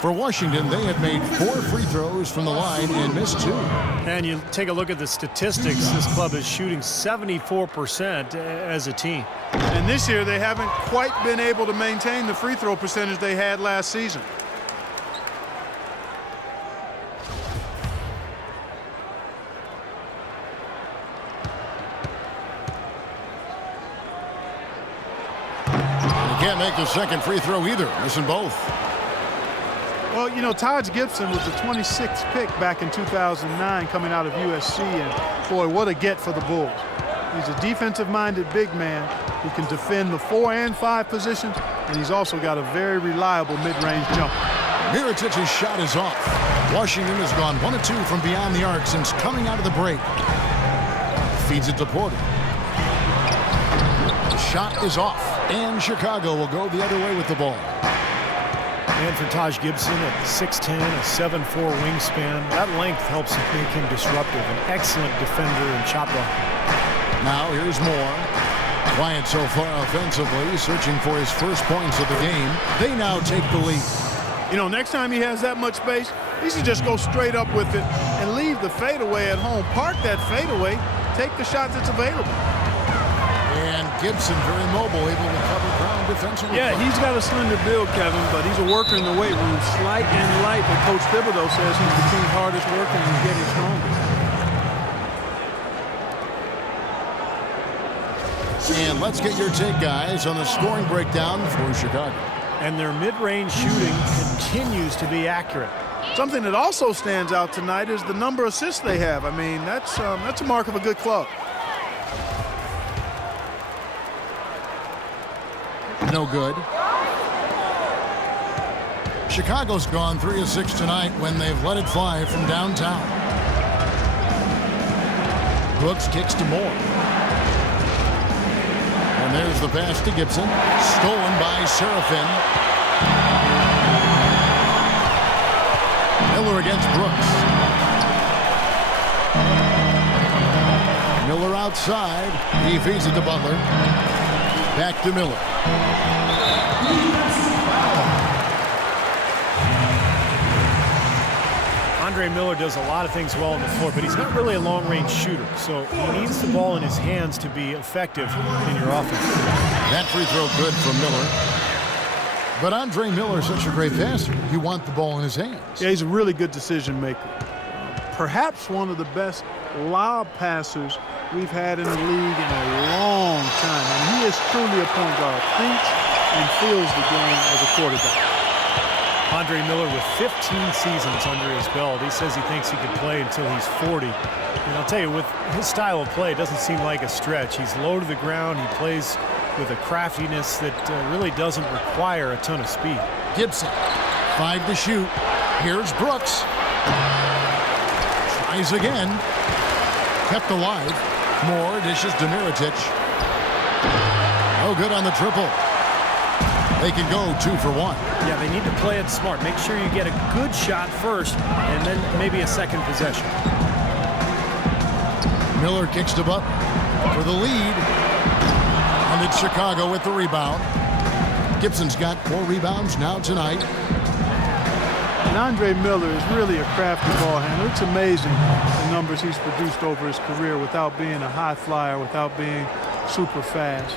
For Washington, they had made 4 free throws from the line and missed 2. And you take a look at the statistics, this club is shooting 74% as a team. And this year, they haven't quite been able to maintain the free throw percentage they had last season. They can't make the second free throw either, missing both. Well, you know, Taj Gibson was the 26th pick back in 2009 coming out of USC, and boy, what a get for the Bulls. He's a defensive-minded big man who can defend the 4 and 5 positions, and he's also got a very reliable mid-range jumper. Mirotić's shot is off. Washington has gone 1 of 2 from beyond the arc since coming out of the break. Feeds it to Porter. The shot is off, and Chicago will go the other way with the ball. And for Taj Gibson at 6'10", a 7'4" wingspan, that length helps make him disruptive. An excellent defender and shot blocker. Now here's Moore. Quiet so far offensively, searching for his first points of the game. They now take the lead. You know, next time he has that much space, he should just go straight up with it and leave the fadeaway at home. Park that fadeaway, take the shot that's available. And Gibson very mobile, able to cover ground defensively. Yeah, he's got a slender build, Kevin, but he's a worker in the weight room. Slight and light, but Coach Thibodeau says he's the team's hardest worker and he's getting stronger. And let's get your take, guys, on the scoring breakdown for Chicago. And their mid-range shooting continues to be accurate. Something that also stands out tonight is the number of assists they have. I mean, that's a mark of a good club. No good. Chicago's gone 3 of 6 tonight when they've let it fly from downtown. Brooks kicks to Moore. And there's the pass to Gibson. Stolen by Serafin. Miller against Brooks. Miller outside. He feeds it to Butler. Back to Miller. Andre Miller does a lot of things well on the floor, but he's not really a long-range shooter, so he needs the ball in his hands to be effective in your offense. That free throw good from Miller. But Andre Miller is such a great passer. You want the ball in his hands. Yeah, he's a really good decision maker. Perhaps one of the best lob passers we've had in the league in a long time. And he is truly a point guard. Thinks and feels the game as a quarterback. Andre Miller with 15 seasons under his belt. He says he thinks he could play until he's 40. And I'll tell you, with his style of play, it doesn't seem like a stretch. He's low to the ground. He plays with a craftiness that really doesn't require a ton of speed. Gibson, 5 to shoot. Here's Brooks. Tries again. Kept alive. Moore dishes to Mirotić. No good on the triple. They can go 2 for 1. Yeah, they need to play it smart. Make sure you get a good shot first, and then maybe a second possession. Miller kicks to Butler for the lead. And it's Chicago with the rebound. Gibson's got 4 rebounds now tonight. And Andre Miller is really a crafty ball handler. It's amazing the numbers he's produced over his career without being a high flyer, without being super fast.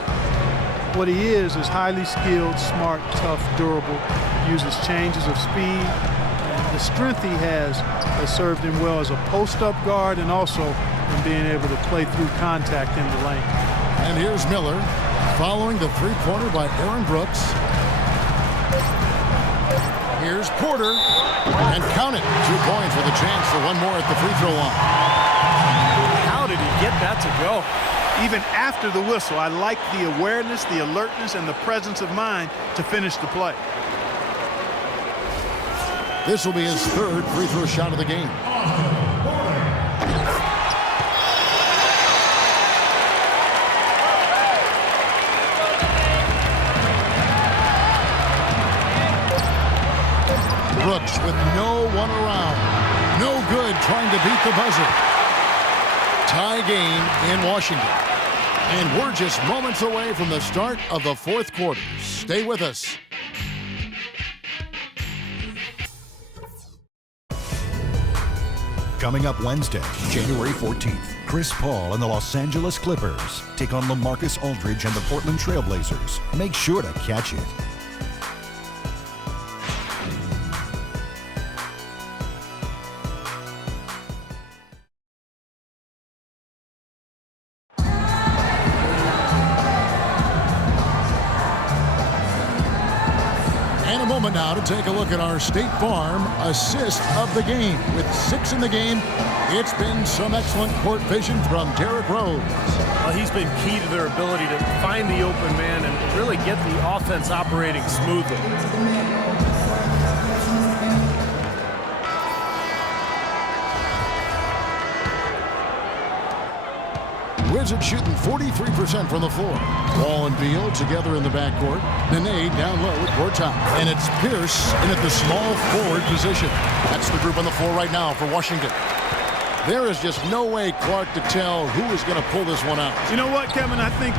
What he is highly skilled, smart, tough, durable, uses changes of speed. And the strength he has served him well as a post-up guard and also in being able to play through contact in the lane. And here's Miller following the three-pointer by Aaron Brooks. Here's Porter, and count it. 2 points with a chance for one more at the free throw line. How did he get that to go? Even after the whistle, I like the awareness, the alertness, and the presence of mind to finish the play. This will be his 3rd free throw shot of the game. Brooks with no one around. No good trying to beat the buzzer. Tie game in Washington. And we're just moments away from the start of the 4th quarter. Stay with us. Coming up Wednesday, January 14th, Chris Paul and the Los Angeles Clippers take on LaMarcus Aldridge and the Portland Trail Blazers. Make sure to catch it. a moment now to take a look at our State Farm assist of the game. With 6 in the game, it's been some excellent court vision from Derrick Rose. Well, he's been key to their ability to find the open man and really get the offense operating smoothly. Wizards shooting 43% from the floor. Wall and Beal together in the backcourt. Nene down low with Gortat. And it's Pierce in at the small forward position. That's the group on the floor right now for Washington. There is just no way, Clark, to tell who is going to pull this one out. You know what, Kevin? I think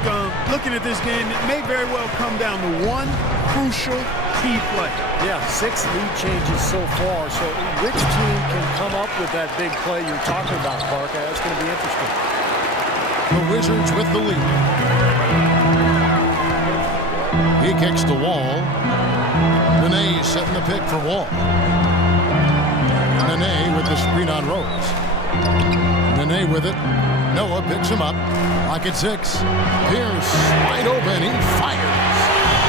looking at this game, it may very well come down to one crucial key play. Yeah, 6 lead changes so far. So which team can come up with that big play you're talking about, Clark? That's going to be interesting. The Wizards with the lead. He kicks the Wall. Nene setting the pick for Wall. Nene with the screen on Rose. Nene with it. Noah picks him up. Pocket 6. Pierce wide open. He fires.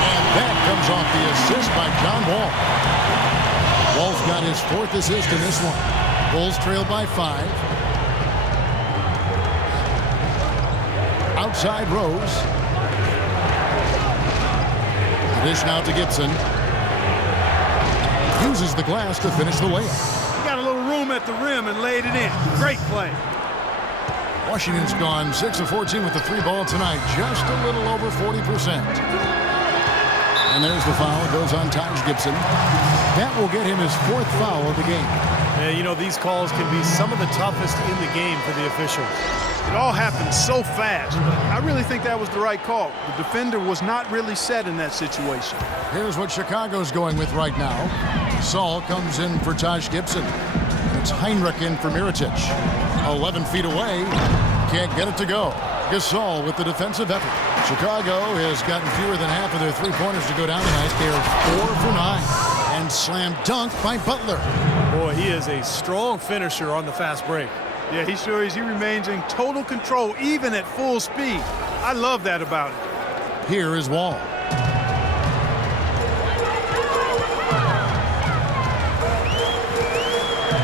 And that comes off the assist by John Wall. Wall's got his 4th assist in this one. Bulls trail by 5. Outside Rose. The dish now to Gibson. Uses the glass to finish the layup. Got a little room at the rim and laid it in. Great play. Washington's gone 6 of 14 with the 3 ball tonight. Just a little over 40%. And there's the foul. It goes on Taj Gibson. That will get him his 4th foul of the game. Yeah, you know, these calls can be some of the toughest in the game for the officials. It all happened so fast. I really think that was the right call. The defender was not really set in that situation. Here's what Chicago's going with right now. Saul comes in for Taj Gibson. It's Heinrich in for Mirotic. 11 feet away. Can't get it to go. Gasol with the defensive effort. Chicago has gotten fewer than half of their 3-pointers to go down tonight. They're 4 for 9. And slam dunk by Butler. Boy, he is a strong finisher on the fast break. Yeah, he sure is. He remains in total control, even at full speed. I love that about it. Here is Wall.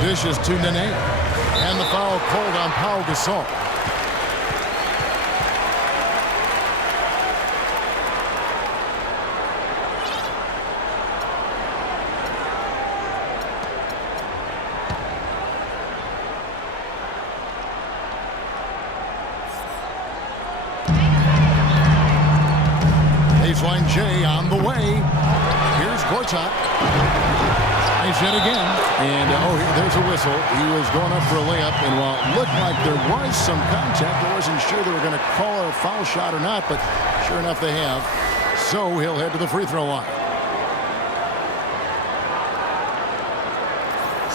Dishes to Nene. And the foul called on Pau Gasol. Baseline J on the way. Here's Gortat. Nice hit again. And there's a whistle. He was going up for a layup. And while it looked like there was some contact, I wasn't sure they were going to call a foul shot or not. But sure enough, they have. So he'll head to the free throw line.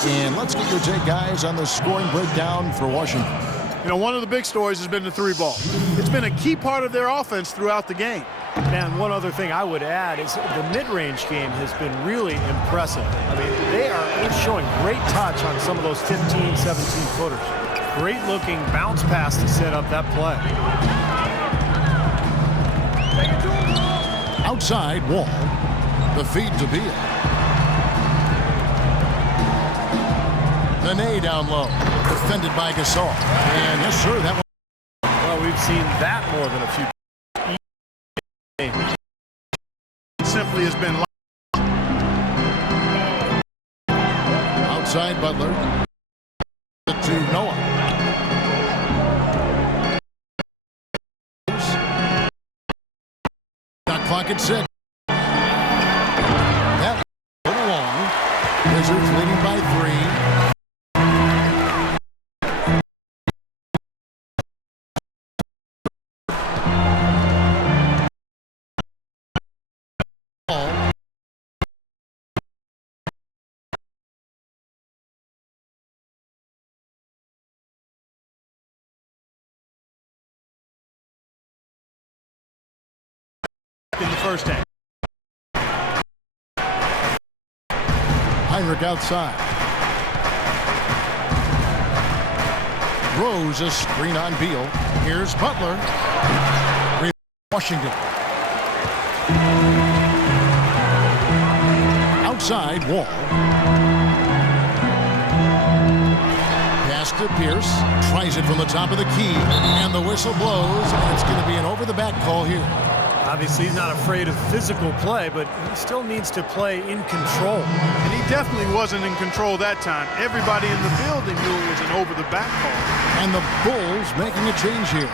And let's get your take, guys, on the scoring breakdown for Washington. You know, one of the big stories has been the 3-ball. It's been a key part of their offense throughout the game. And one other thing I would add is the mid-range game has been really impressive. I mean, they're showing great touch on some of those 15, 17-footers. Great looking bounce pass to set up that play. Outside Wall. The feed to Beal. Nene down low. Defended by Gasol. And yes, sir, that one. Well, we've seen that more than a few. Simply has been outside Butler to Noah. Got clock at 6. That went along. Wizards leading by 3. in the first half. Heinrich outside. Rose a screen on Beal. Here's Butler. Washington. side, Wall. Pass to Pierce. Tries it from the top of the key. And the whistle blows. And it's going to be an over-the-back call here. Obviously, he's not afraid of physical play, but he still needs to play in control. And he definitely wasn't in control that time. Everybody in the building knew it was an over-the-back call. And the Bulls making a change here.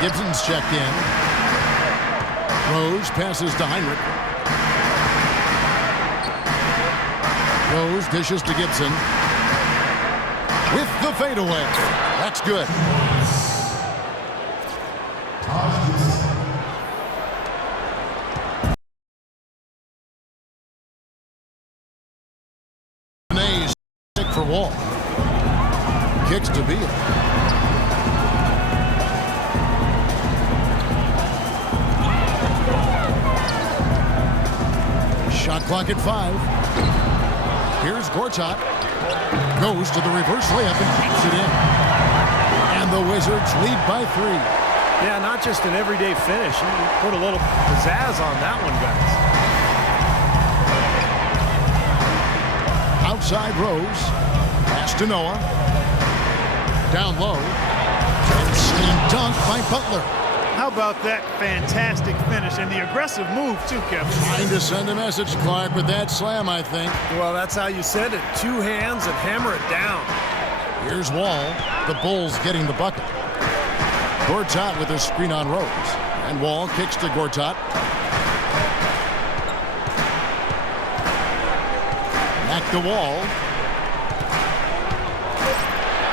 Gibson's checked in. Rose passes to Heinrich. Rose dishes to Gibson. With the fadeaway. That's good. Nay's pick for Wall. Kicks to Beal. Shot clock at 5. Here's Gortat. Goes to the reverse layup and keeps it in. And the Wizards lead by 3. Yeah, not just an everyday finish. You put a little pizzazz on that one, guys. Outside Rose. Pass to Noah. Down low. And slam dunk by Butler. How about that fantastic finish and the aggressive move, too, Kevin? Trying to send a message, Clark, with that slam, I think. Well, that's how you send it. 2 hands and hammer it down. Here's Wall. The Bulls getting the bucket. Gortat with a screen on Rose. And Wall kicks to Gortat. Back to Wall.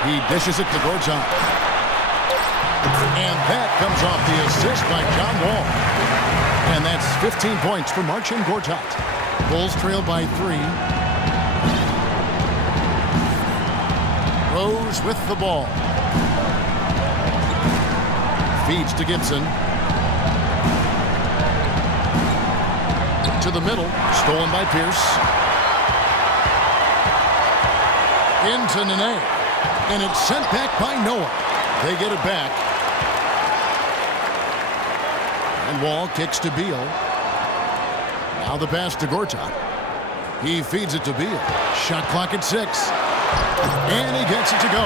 He dishes it to Gortat. And that comes off the assist by John Wall. And that's 15 points for Marcin Gortat. Bulls trail by 3. Rose with the ball. Feeds to Gibson. To the middle. Stolen by Pierce. Into Nene. And it's sent back by Noah. They get it back. And Wall kicks to Beal. Now the pass to Gortat. He feeds it to Beal. Shot clock at 6. And he gets it to go.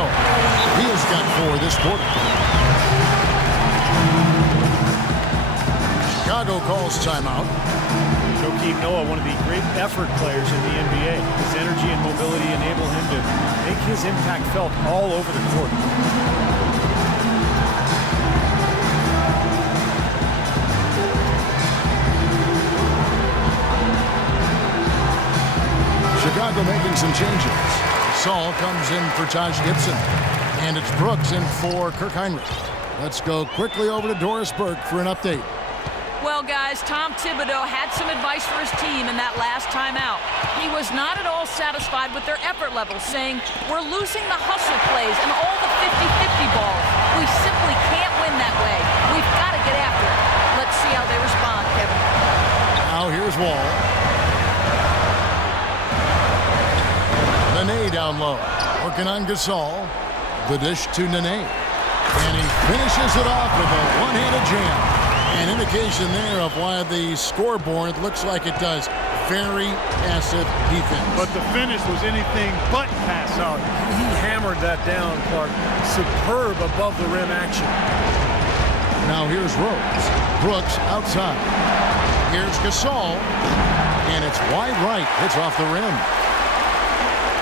Beal's got 4 this quarter. Chicago calls timeout. Joakim Noah, one of the great effort players in the NBA. His energy and mobility enable him to make his impact felt all over the court. Chicago making some changes. Saul comes in for Taj Gibson. And it's Brooks in for Kirk Heinrich. Let's go quickly over to Doris Burke for an update. Well, guys, Tom Thibodeau had some advice for his team in that last timeout. He was not at all satisfied with their effort levels, saying, "We're losing the hustle plays and all the 50-50 balls. We simply can't win that way. We've got to get after it." Let's see how they respond, Kevin. Now here's Wall. Nene down low. Working on Gasol. The dish to Nene. And he finishes it off with a one-handed jam. An indication there of why the scoreboard looks like it does. Very passive defense. But the finish was anything but passive. No, he hammered that down, Clark. Superb above the rim action. Now here's Rose. Brooks outside. Here's Gasol. And it's wide right. It's off the rim.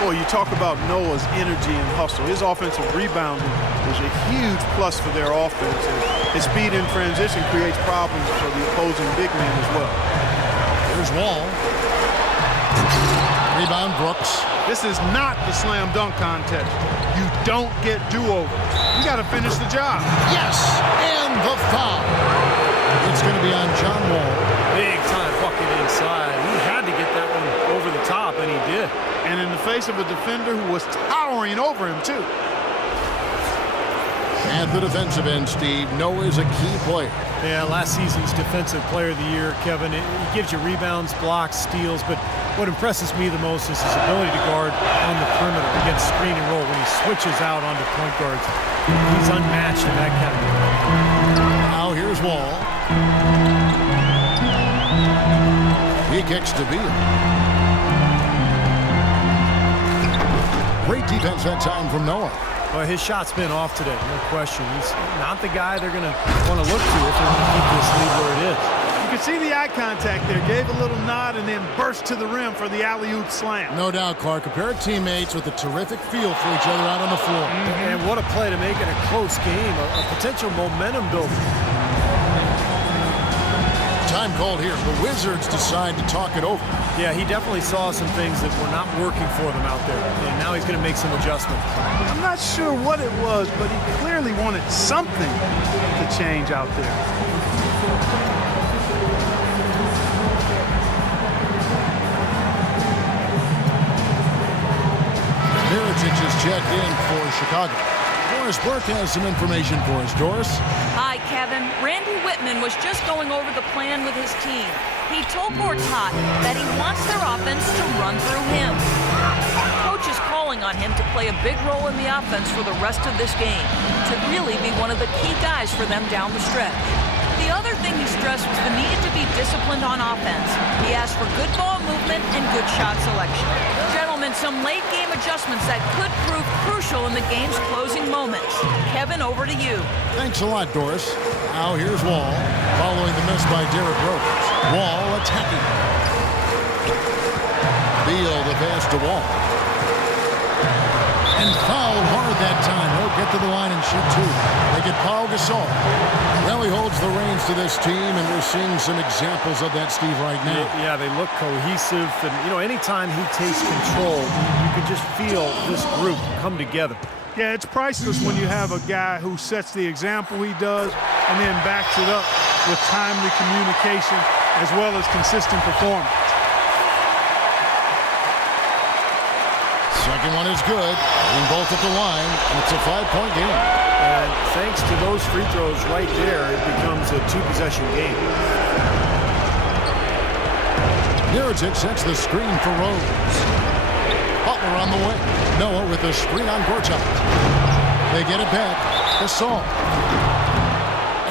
Boy, you talk about Noah's energy and hustle. His offensive rebounding is a huge plus for their offense. And his speed in transition creates problems for the opposing big man as well. Here's Wall. Rebound Brooks. This is not the slam dunk contest. You don't get do-overs. You got to finish the job. Yes, and the foul. It's going to be on John Wall. Big time bucket inside. He had to get that one over the top, and he did. And in the face of a defender who was towering over him, too. At the defensive end, Steve, Noah is a key player. Yeah, last season's Defensive Player of the Year, Kevin. He gives you rebounds, blocks, steals, but what impresses me the most is his ability to guard on the perimeter against screen and roll when he switches out onto point guards. He's unmatched in that category. Now here's Wall. He kicks to Beal. Great defense that time from Noah. Well, his shot's been off today, no question. He's not the guy they're going to want to look to if they're going to keep this lead where it is. You can see the eye contact there. Gave a little nod and then burst to the rim for the alley-oop slam. No doubt, Clark. A pair of teammates with a terrific feel for each other out on the floor. And what a play to make it a close game, a potential momentum builder. Time called here. The Wizards decide to talk it over. Yeah, he definitely saw some things that were not working for them out there. And now he's going to make some adjustments. I'm not sure what it was, but he clearly wanted something to change out there. Mirotic is checked in for Chicago. Doris Burke has some information for us. Doris? Hi, Kevin. Randy Whitman was just going over the plan with his team. He told Gortat that he wants their offense to run through him. Coach is calling on him to play a big role in the offense for the rest of this game, to really be one of the key guys for them down the stretch. The other thing he stressed was the need to be disciplined on offense. He asked for good ball movement and good shot selection. Gentlemen, some late-game adjustments that could prove crucial in the game's closing moments. Kevin, over to you. Thanks a lot, Doris. Now here's Wall, following the miss by Derrick Rose. Wall attacking. Beal the pass to Wall. And fouled hard that time. He'll get to the line and shoot two. They get Paul Gasol. Well, he holds the reins to this team, and we're seeing some examples of that, Steve, right now. Yeah, they look cohesive. And, you know, anytime he takes control, you can just feel this group come together. Yeah, it's priceless when you have a guy who sets the example he does and then backs it up with timely communication as well as consistent performance. Second one is good. Being both at the line, and it's a 5-point game. And thanks to those free throws right there, it becomes a two-possession game. Mirotic sets the screen for Rose. Butler on the way. Noah with the screen on Gortat. They get it back. Gasol.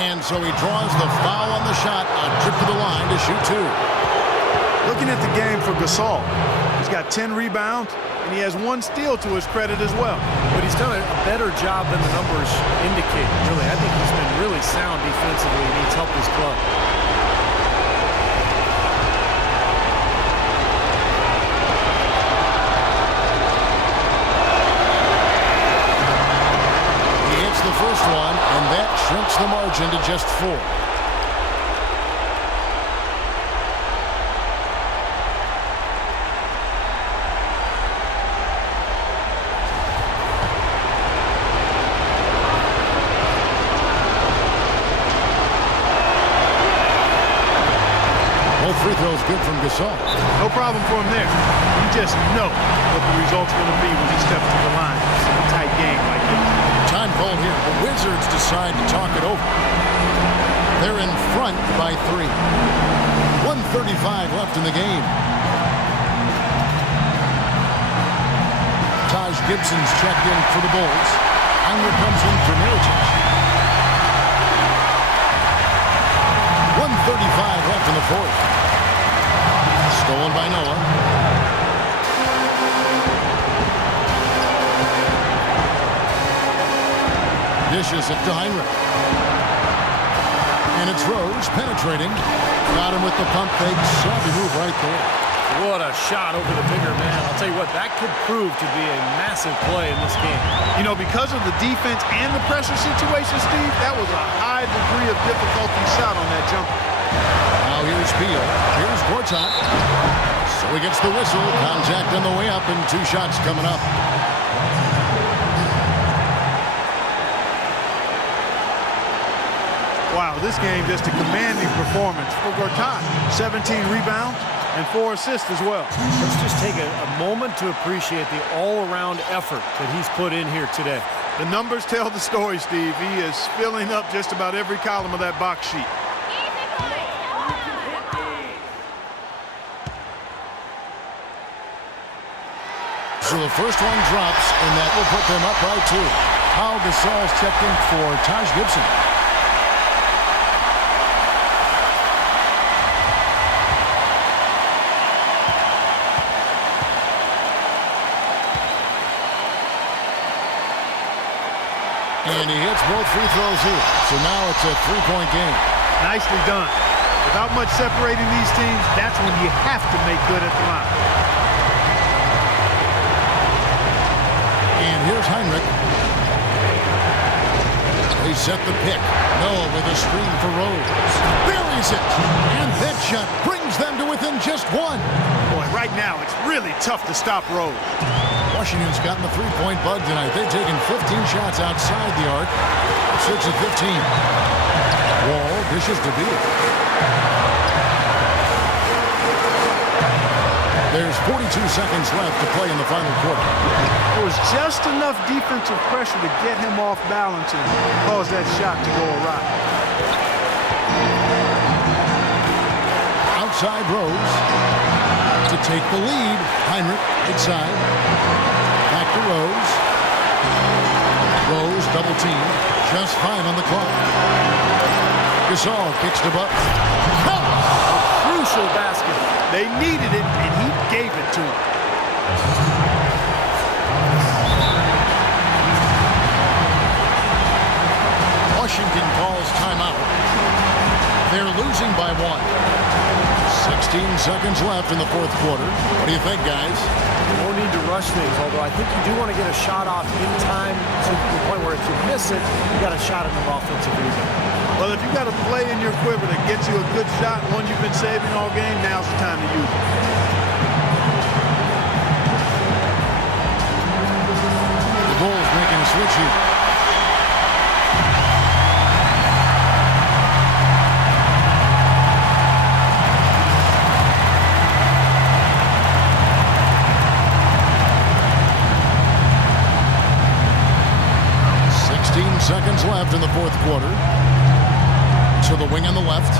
And so he draws the foul on the shot. A trip to the line to shoot two. Looking at the game for Gasol, he's got 10 rebounds, and he has 1 steal to his credit as well. But he's done a better job than the numbers indicate, really. I think he's been really sound defensively, and he's helped his club. He hits the first one, and that shrinks the margin to just 4. Free throws good from Gasol. No problem for him there. You just know what the result's going to be when he steps to the line in a tight game like this. Time called here. The Wizards decide to talk it over. They're in front by 3. 1:35 left in the game. Taj Gibson's checked in for the Bulls. Anger comes in for Mirotic. 1:35 left in the fourth. Stolen by Noah. Dishes it to Heinrich. And it's Rose penetrating. Got him with the pump fake. Savvy move right there. What a shot over the bigger man. I'll tell you what, that could prove to be a massive play in this game. You know, because of the defense and the pressure situation, Steve, that was a high degree of difficulty shot on that jumper. Now here's Beal. Here's Gortat. So he gets the whistle. Contact on the way up and 2 shots coming up. Wow, this game just a commanding performance for Gortat. 17 rebounds and 4 assists as well. Let's just take a moment to appreciate the all-around effort that he's put in here today. The numbers tell the story, Steve. He is filling up just about every column of that box sheet. So the first one drops, and that will put them up by 2. Paul Gasol's checked in for Taj Gibson. And he hits both free throws here. So now it's a three-point game. Nicely done. Without much separating these teams, that's when you have to make good at the line. And here's Heinrich. They set the pick. Noah with a screen for Rose. Buries it. And that shot brings them to within just one. Boy, right now it's really tough to stop Rose. Washington's gotten the three-point bug tonight. They've taken 15 shots outside the arc. 6 of 15. Wall dishes to beat it. There's 42 seconds left to play in the final quarter. There was just enough defensive pressure to get him off balance and cause that shot to go awry. Outside Rose to take the lead. Heinrich inside. Back to Rose. Rose double team. Just 5 on the clock. Gasol kicks to Buck. Crucial basket. They needed it, and he gave it to them. Washington calls timeout. They're losing by 1. 16 seconds left in the fourth quarter. What do you think, guys? No need to rush things, although I think you do want to get a shot off in time to the point where if you miss it, you got a shot at an offensive rebound. Well, if you got a play in your quiver that gets you a good shot, one you've been saving all game, now's the time to use it. The Bulls making a switch here. Seconds left in the fourth quarter. To the wing on the left.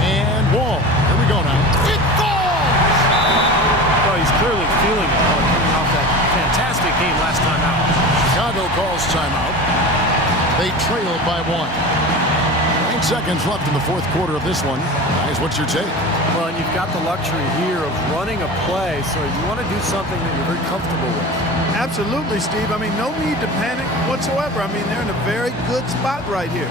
And Wall. Here we go now. It falls! Well, he's clearly feeling it coming off that fantastic game last time out. Chicago calls timeout. They trail by 1. 9 seconds left in the fourth quarter of this one. Guys, what's your take? Well, and you've got the luxury here of running a play, so you want to do something that you're very comfortable with. Absolutely, Steve. I mean, no need to panic whatsoever. I mean, they're in a very good spot right here.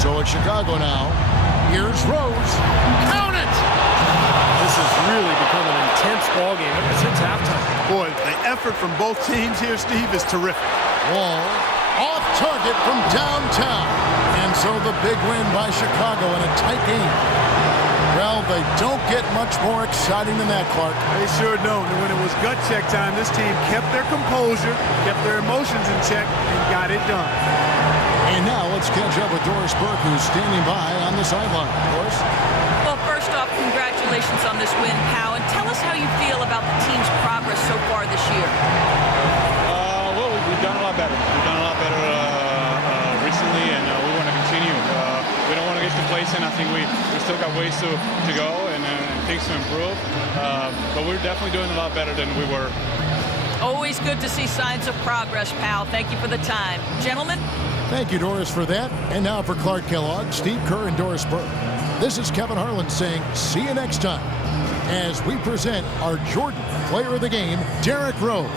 So it's Chicago now. Here's Rose. Count it! This has really become an intense ballgame ever since halftime. Boy, the effort from both teams here, Steve, is terrific. Wall off target from downtown. And so the big win by Chicago in a tight game. Well, they don't get much more exciting than that, Clark. They sure don't. And when it was gut check time, this team kept their composure, kept their emotions in check, and got it done. And now let's catch up with Doris Burke, who's standing by on the sideline. Doris? Well, first off, congratulations on this win, Pau, and tell us how you feel about the team's progress so far this year. Well, we've done a lot better. We've done a lot better recently, and we want to continue. We don't want to get complacent. I think we still got ways to go and things to improve, but we're definitely doing a lot better than we were. Always good to see signs of progress, Pau. Thank you for the time. Gentlemen? Thank you, Doris, for that. And now for Clark Kellogg, Steve Kerr, and Doris Burke. This is Kevin Harlan saying, see you next time, as we present our Jordan Player of the Game, Derrick Rose.